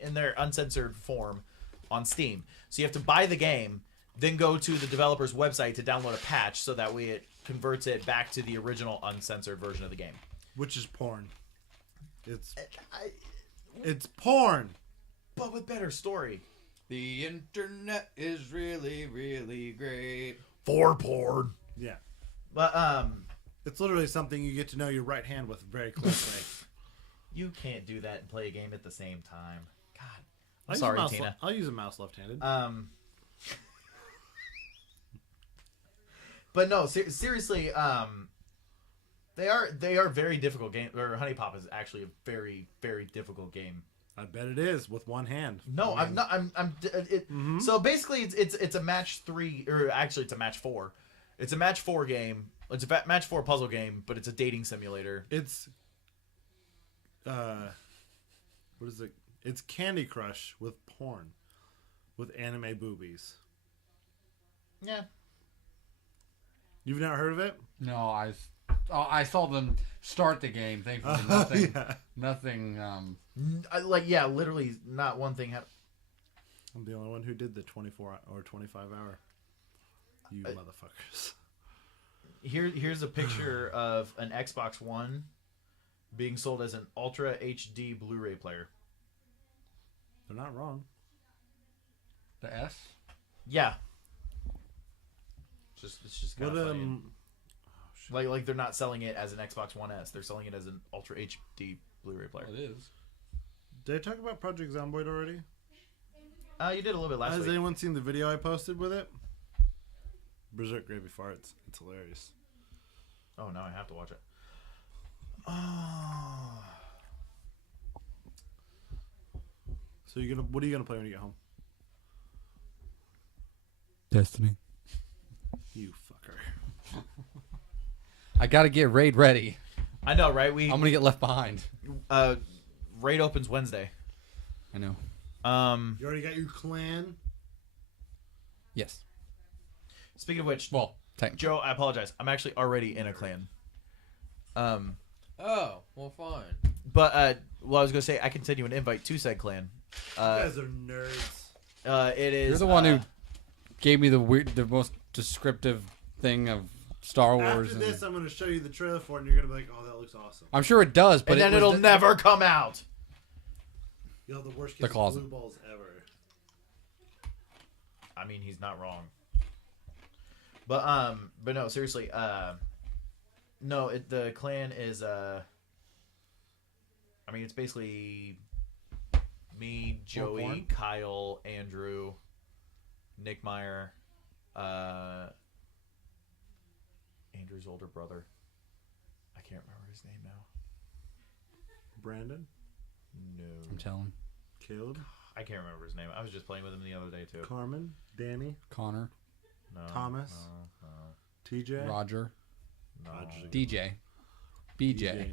In their uncensored form on Steam. So you have to buy the game, then go to the developer's website to download a patch, so that way it converts it back to the original uncensored version of the game. Which is porn. It's porn. But with better story. The internet is really, really great. For porn. Yeah. But It's literally something you get to know your right hand with very closely. you can't do that and play a game at the same time. God. I'll I'm use sorry, a mouse Tina. I'll use a mouse left-handed. But no, seriously, they are very difficult game. Or Honey Pop is actually a very, very difficult game. I bet it is with one hand. No, I'm not. So basically, it's a match 3, or actually it's a match 4. It's a match 4 game. It's a match 4 puzzle game, but it's a dating simulator. It's what is it? It's Candy Crush with porn, with anime boobies. Yeah. You've not heard of it? No, I saw them start the game. Thankfully, nothing. Yeah. Nothing. Literally not one thing happened. I'm the only one who did the 24 or 25 hour. You motherfuckers. Here's a picture of an Xbox One being sold as an Ultra HD Blu-ray player. They're not wrong. The S. Yeah. It's just kind What of funny. Like they're not selling it as an Xbox One S. They're selling it as an Ultra HD Blu-ray player. It is. Did I talk about Project Zomboid already? You did a little bit last Has week. anyone seen the video I posted with it? Berserk Gravy Farts. It's hilarious. Oh, now I have to watch it. Oh. So what are you gonna play when you get home? Destiny. You fucker. I gotta get raid ready. I know, right? I'm gonna get left behind. Raid opens Wednesday. I know. You already got your clan? Yes. Speaking of which, Well, technically. Joe, I apologize. I'm actually already in a clan. Oh, well, fine. But I was gonna say I can send you an invite to said clan. You guys are nerds. It is. You're the one who gave me the most descriptive thing of Star Wars. After And this, I'm gonna show you the trailer for it, and you're gonna be like, "Oh, that looks awesome." I'm sure it does, but and then it'll never come out. You'll have the worst The case closet. of blue balls ever. I mean, he's not wrong. But no, seriously, no, the clan is I mean, it's basically me, Joey, porn? Kyle, Andrew, Nick Meyer, Andrew's older brother. I can't remember his name now. Brandon, No, I'm telling. Caleb, I can't remember his name. I was just playing with him the other day too. Carmen, Danny, Connor. No, Thomas. no. TJ? Roger. No. DJ. BJ.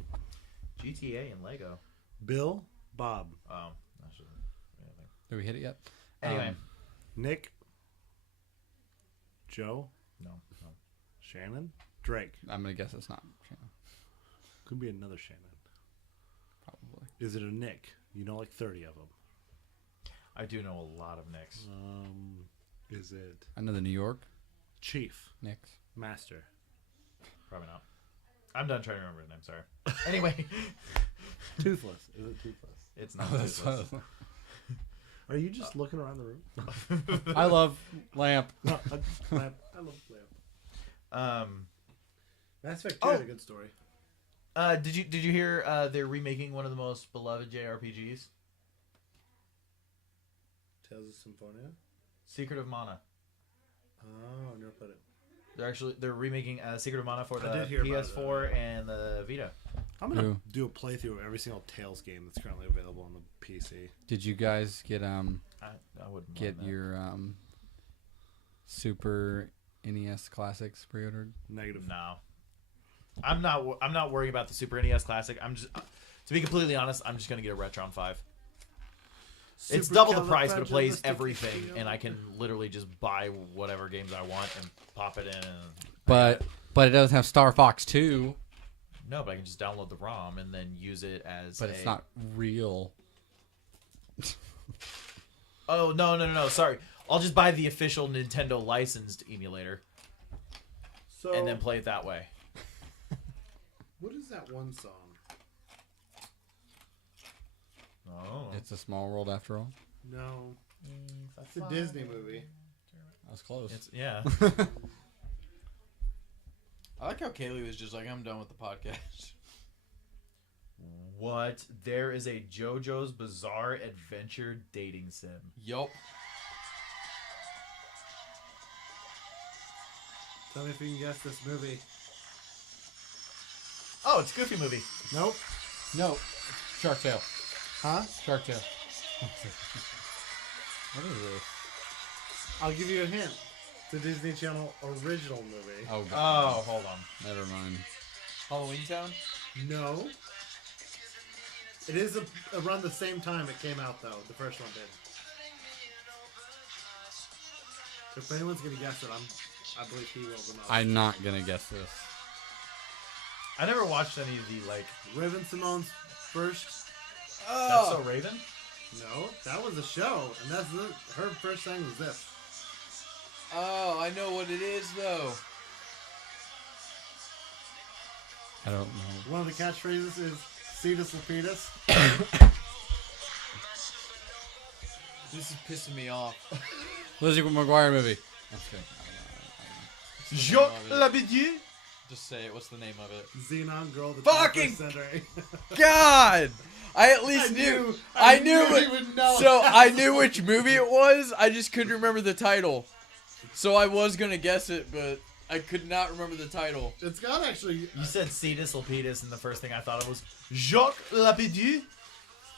GTA and Lego. Bill? Bob? Oh, that should. Did we hit it yet? Anyway, Nick? Joe? no. Shannon? Drake? I'm going to guess it's not Shannon. Could be another Shannon. Probably. Is it a Nick? You know, like 30 of them. I do know a lot of Nicks. Is it I know the New York Chief? Knicks. Master? Probably not. I'm done trying to remember the name. Sorry. Anyway, Toothless? Is it Toothless? it's not. That's Toothless. Are you just looking around the room? I love Lamp. No, I love Lamp. Mass Effect 2 Oh. had a good story. Did you hear they're remaking one of the most beloved JRPGs, Tales of Symphonia. Secret of Mana? Oh, I never played it. They're remaking Secret of Mana for I the did hear about PS4 and the Vita. I'm going Who? to do a playthrough of every single Tales game that's currently available on the PC. Did you guys get I wouldn't get mind that. your Super NES Classics pre-ordered? Negative. No. I'm not worrying about the Super NES Classic. I'm just, to be completely honest, I'm just gonna get a Retron 5. It's double the price, but it plays everything, and I can literally just buy whatever games I want and pop it in. But it doesn't have Star Fox 2. No, but I can just download the ROM and then use it as. But it's not real. Oh no! Sorry, I'll just buy the official Nintendo licensed emulator So, and then play it that way. what is that one song? Oh, It's a small world after all. No. It's a Disney movie. I was close. yeah. I like how Kaylee was just like, I'm done with the podcast. What? There is a JoJo's Bizarre Adventure dating sim. Yup. Tell me if you can guess this movie. Oh, it's a Goofy movie. Nope. No. Shark Tale. Huh? Shark Tale. What is this? I'll give you a hint. It's a Disney Channel original movie. Oh, Oh, God. hold on. Never mind. Halloween Town? No. It is around the same time it came out, though. The first one did. If anyone's gonna guess it, I believe he will the most. I'm not going to guess this. I never watched any of the, like, Raven Simone's first. That's So Raven? No, that was a show, and her first thing was this. Oh, I know what it is, though. I don't know. One of the catchphrases is "Cetus Lapidus." This is pissing me off. Lizzie McGuire movie. That's good. Jacques Labidier? Just say it. What's the name of it? Xenon Girl. The Fucking 21st century. God! I at least knew. I knew he it. would know. So I knew which movie it was. I just couldn't remember the title. So I was gonna guess it, but I could not remember the title. It's got actually. You said Cetus Lapidus, and the first thing I thought of was Jacques Labidier.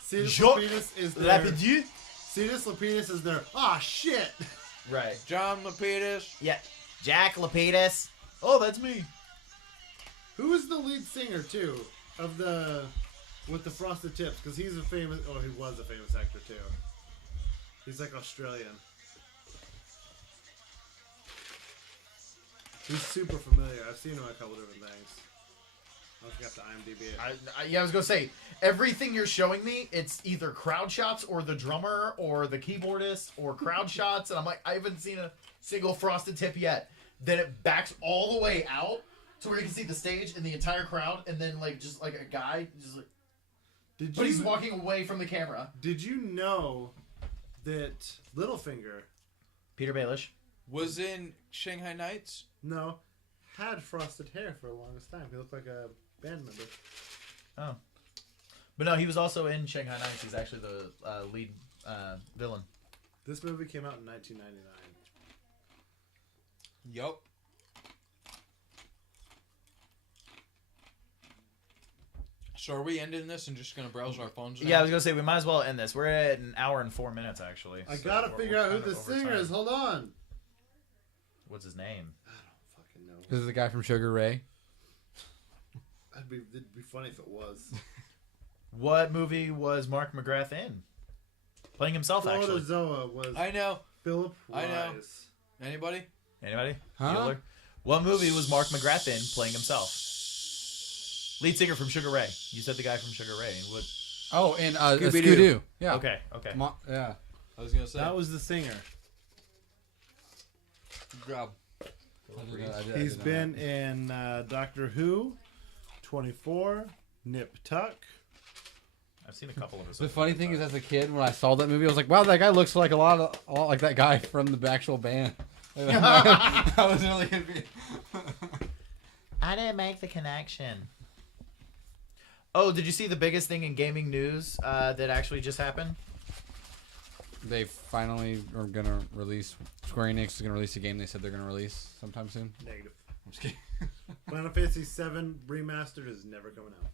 Cetus Jacques Lapidus is their. Labidier? Cetus Lapidus is their. Ah, shit. Right. John Lapidus. Yeah. Jack Lapidus. Oh, that's me. Who is the lead singer too of the with the frosted tips? Because he's a famous. Oh, he was a famous actor too. He's like Australian. He's super familiar. I've seen him in a couple different things. I forgot to IMDb it. I was gonna say everything you're showing me. It's either crowd shots or the drummer or the keyboardist or crowd shots, and I'm like, I haven't seen a single frosted tip yet. Then it backs all the way out to where you can see the stage and the entire crowd, and then like just like a guy, just like, but he's walking away from the camera. Did you know that Littlefinger, Peter Baelish. Was in Shanghai Nights. had frosted hair for the longest time? He looked like a band member. Oh, but no, he was also in Shanghai Nights. He's actually the lead villain. This movie came out in 1999. Yup. So are we ending this and just gonna browse our phones now? Yeah, I was gonna say we might as well end this. We're at an hour and 4 minutes actually. I so gotta we're figure out who kind the of over singer time. is. Hold on. What's his name? I don't fucking fucking know. This is the guy from Sugar Ray. It'd be funny if it was. What movie was Mark McGrath in? Playing himself, actually. Protozoa was I know. Philip Wise. I know. Anybody? Anybody? Huh? Bueller? What movie was Mark McGrath in playing himself? Lead singer from Sugar Ray. You said the guy from Sugar Ray. What? Oh, and Scooby-Doo. Scooby-Doo. Yeah. Okay. Yeah. I was gonna say. That was the singer. Good job. He's been in Doctor Who, 24, Nip Tuck. I've seen a couple of his. The funny thing is, as a kid, when I saw that movie, I was like, "Wow, that guy looks like a lot like that guy from the actual band." I was really confused. I didn't make the connection. Oh, did you see the biggest thing in gaming news that actually just happened? They finally are gonna release. Square Enix is gonna release a game they said they're gonna release sometime soon. Negative. I'm just kidding. Final Fantasy VII Remastered is never coming out.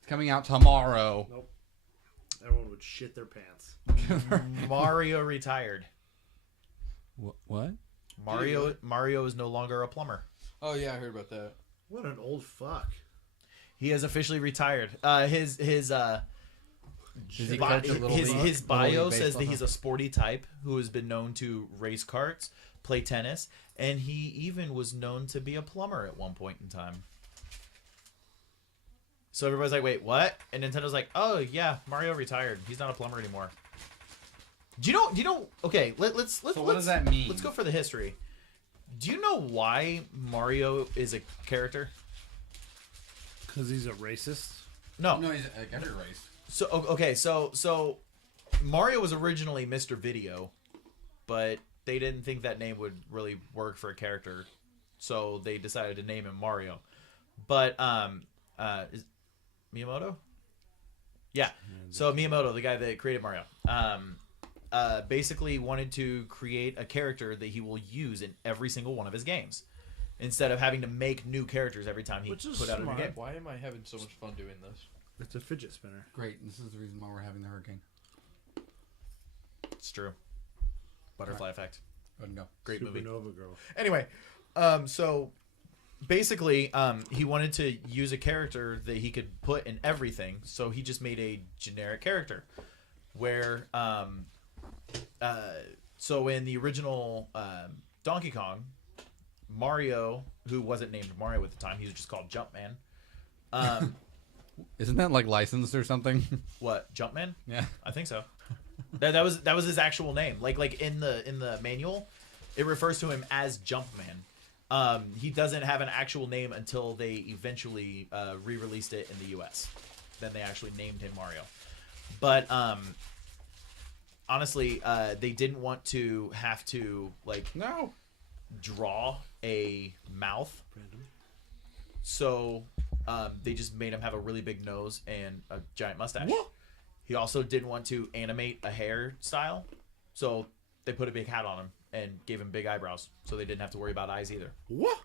It's coming out tomorrow. Nope. Everyone would shit their pants. Mario retired. What? Mario is no longer a plumber. Oh yeah, I heard about that. What an old fuck. He has officially retired. His Does he coach a little league? his Little bio league says that baseball? he's a sporty type who has been known to race karts, play tennis, and he even was known to be a plumber at one point in time. So everybody's like, "Wait, what?" And Nintendo's like, "Oh yeah, Mario retired. He's not a plumber anymore." Do you know? Okay, let's. So what does that mean? Let's go for the history. Do you know why Mario is a character? Because he's a racist. No. No, he's like every race. So okay, so Mario was originally Mr. Video, but they didn't think that name would really work for a character, so they decided to name him Mario. But is Miyamoto? Yeah. So Miyamoto, the guy that created Mario, basically wanted to create a character that he will use in every single one of his games, instead of having to make new characters every time he Which is put out a new smart. game. Why am I having so much fun doing this? It's a fidget spinner. Great. This is the reason why we're having the hurricane. It's true. Butterfly Effect. Go ahead and go. Great movie. Supernova Girl. Anyway, so basically, he wanted to use a character that he could put in everything, so he just made a generic character. Where, so in the original Donkey Kong, Mario, who wasn't named Mario at the time, he was just called Jumpman. Isn't that like licensed or something? What, Jumpman? Yeah. I think so. That was his actual name. Like in the manual, it refers to him as Jumpman. He doesn't have an actual name until they eventually re-released it in the U.S. Then they actually named him Mario. But honestly, they didn't want to have to draw a mouth. So they just made him have a really big nose and a giant mustache. What? He also didn't want to animate a hairstyle, so they put a big hat on him and gave him big eyebrows, so they didn't have to worry about eyes either. What?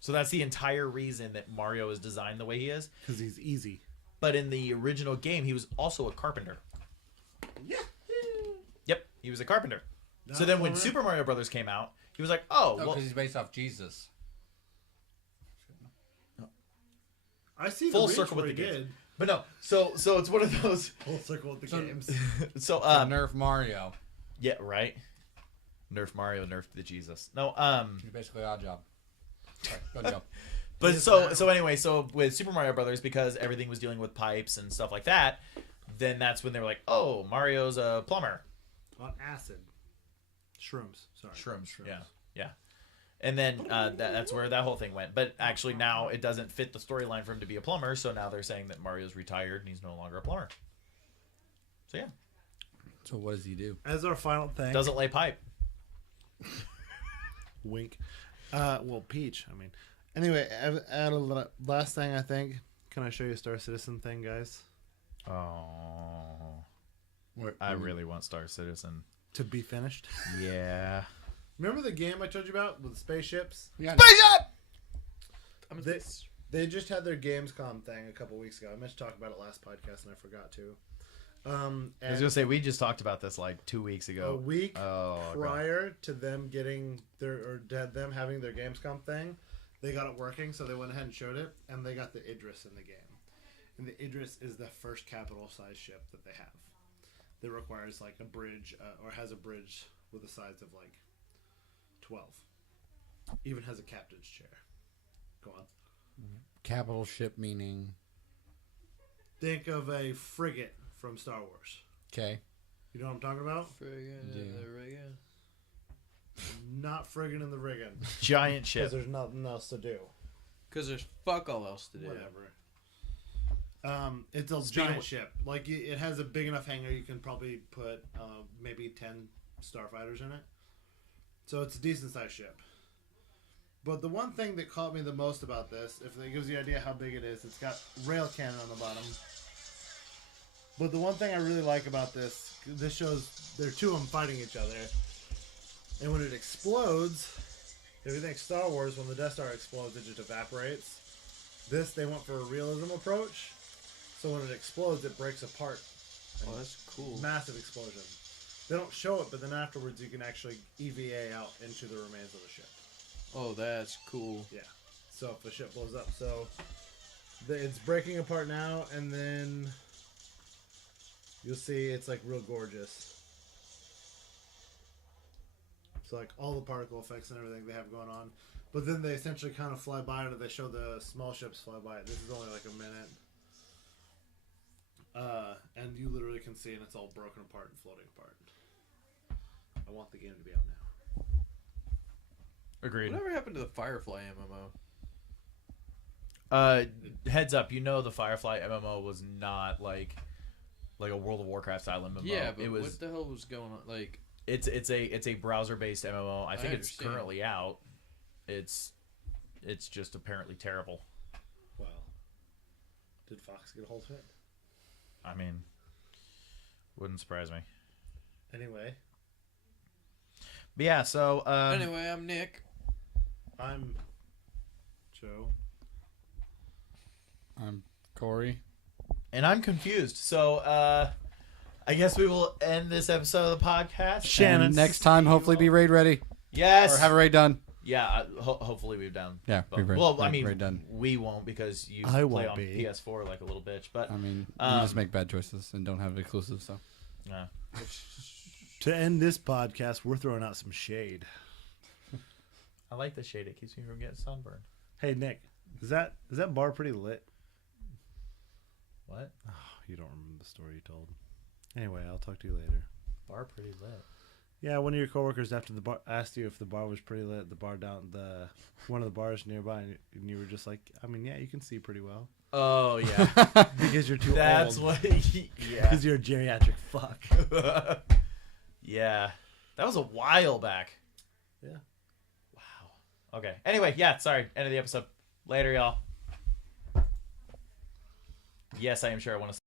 So that's the entire reason that Mario is designed the way he is. Because he's easy. But in the original game, he was also a carpenter. Yeah. Yep, he was a carpenter. Not So then when plumber? Super Mario Brothers came out, he was like, "Oh, Because well, he's based off Jesus. I see full the reach circle with where the he games." did. But no, so it's one of those. Full circle with the So- games. So Nerf Mario. yeah, right. Nerf Mario, nerf the Jesus. No, You're basically Odd Job. Sorry, go ahead and go. But Yes, so anyway, so with Super Mario Brothers, because everything was dealing with pipes and stuff like that, then that's when they were like, "Oh, Mario's a plumber." On acid. Shrooms. Sorry. Shrooms. Yeah. And then that's where that whole thing went. But actually now it doesn't fit the storyline for him to be a plumber, so now they're saying that Mario's retired and he's no longer a plumber. So yeah, So what does he do? As our final thing. doesn't lay pipe. Wink. Well, Peach. I mean. Anyway, last thing I think. Can I show you a Star Citizen thing, guys? Oh, What, I really want Star Citizen. To be finished. Yeah. Remember the game I told you about with the spaceships? Yeah. They just had their Gamescom thing a couple weeks ago. I meant to talk about it last podcast and I forgot to. I was And gonna say we just talked about this like 2 weeks a ago. week Oh, God. prior to them getting them having their Gamescom thing, they got it working, so they went ahead and showed it, and they got the Idris in the game. And the Idris is the first capital-sized ship that they have. That requires like a bridge, or has a bridge with a size of like 12. Even has a captain's chair. Go on. Capital ship meaning. Think of a frigate from Star Wars. Okay. You know what I'm talking about? Friggin' Yeah. in the riggin'. Not friggin' in the riggin'. Giant Because ship. there's nothing else to do. Because there's fuck all else to do. Whatever. It's a Speaking giant of- ship. Like it has a big enough hangar you can probably put maybe 10 starfighters in it. So it's a decent sized ship. But the one thing that caught me the most about this, if it gives you an idea how big it is, it's got rail cannon on the bottom. But the one thing I really like about this shows there are two of them fighting each other. And when it explodes, if you think Star Wars, when the Death Star explodes, it just evaporates. This, they went for a realism approach. So when it explodes, it breaks apart. Oh, that's cool. Massive explosion. They don't show it, but then afterwards you can actually EVA out into the remains of the ship. Oh, that's cool. Yeah. So if the ship blows up, so it's breaking apart now, and then you'll see it's like real gorgeous. So like all the particle effects and everything they have going on, but then they essentially kind of fly by it. Or they show the small ships fly by it. This is only like a minute, and you literally can see, and it's all broken apart and floating apart. I want the game to be out now. Agreed. Whatever happened to the Firefly MMO? Heads up, you know the Firefly MMO was not like a World of Warcraft style MMO. Yeah, but it was. what the hell was going on? Like, It's a browser based MMO. I think it's understand. currently out. It's just apparently terrible. Well, did Fox get a hold of it? I mean, wouldn't surprise me. Anyway, But yeah, so anyway, I'm Nick. I'm Joe. I'm Corey. and I'm confused. So I guess we will end this episode of the podcast. Shannon. And next time, hopefully, be raid ready Yes. or have a raid done. Yeah, hopefully we've done. Yeah, But, we've well, I raid mean, done. we won't because you I play won't on be. PS4 like a little bitch. But I mean, you Um, just make bad choices and don't have exclusives. So To end this podcast, we're throwing out some shade. I like the shade; it keeps me from getting sunburned. Hey Nick, is that bar pretty lit? What? Oh, you don't remember the story you told. Anyway, I'll talk to you later. Bar pretty lit. Yeah, one of your coworkers after the bar asked you if the bar was pretty lit. The bar down one of the bars nearby, and you were just like, I mean, yeah, you can see pretty well Oh yeah, because you're too that's old. what. Yeah, Because you're a geriatric fuck. yeah, that was a while back. Yeah. Wow. Okay. Anyway, yeah. Sorry. End of the episode. Later, y'all. Yes, I am sure I want to.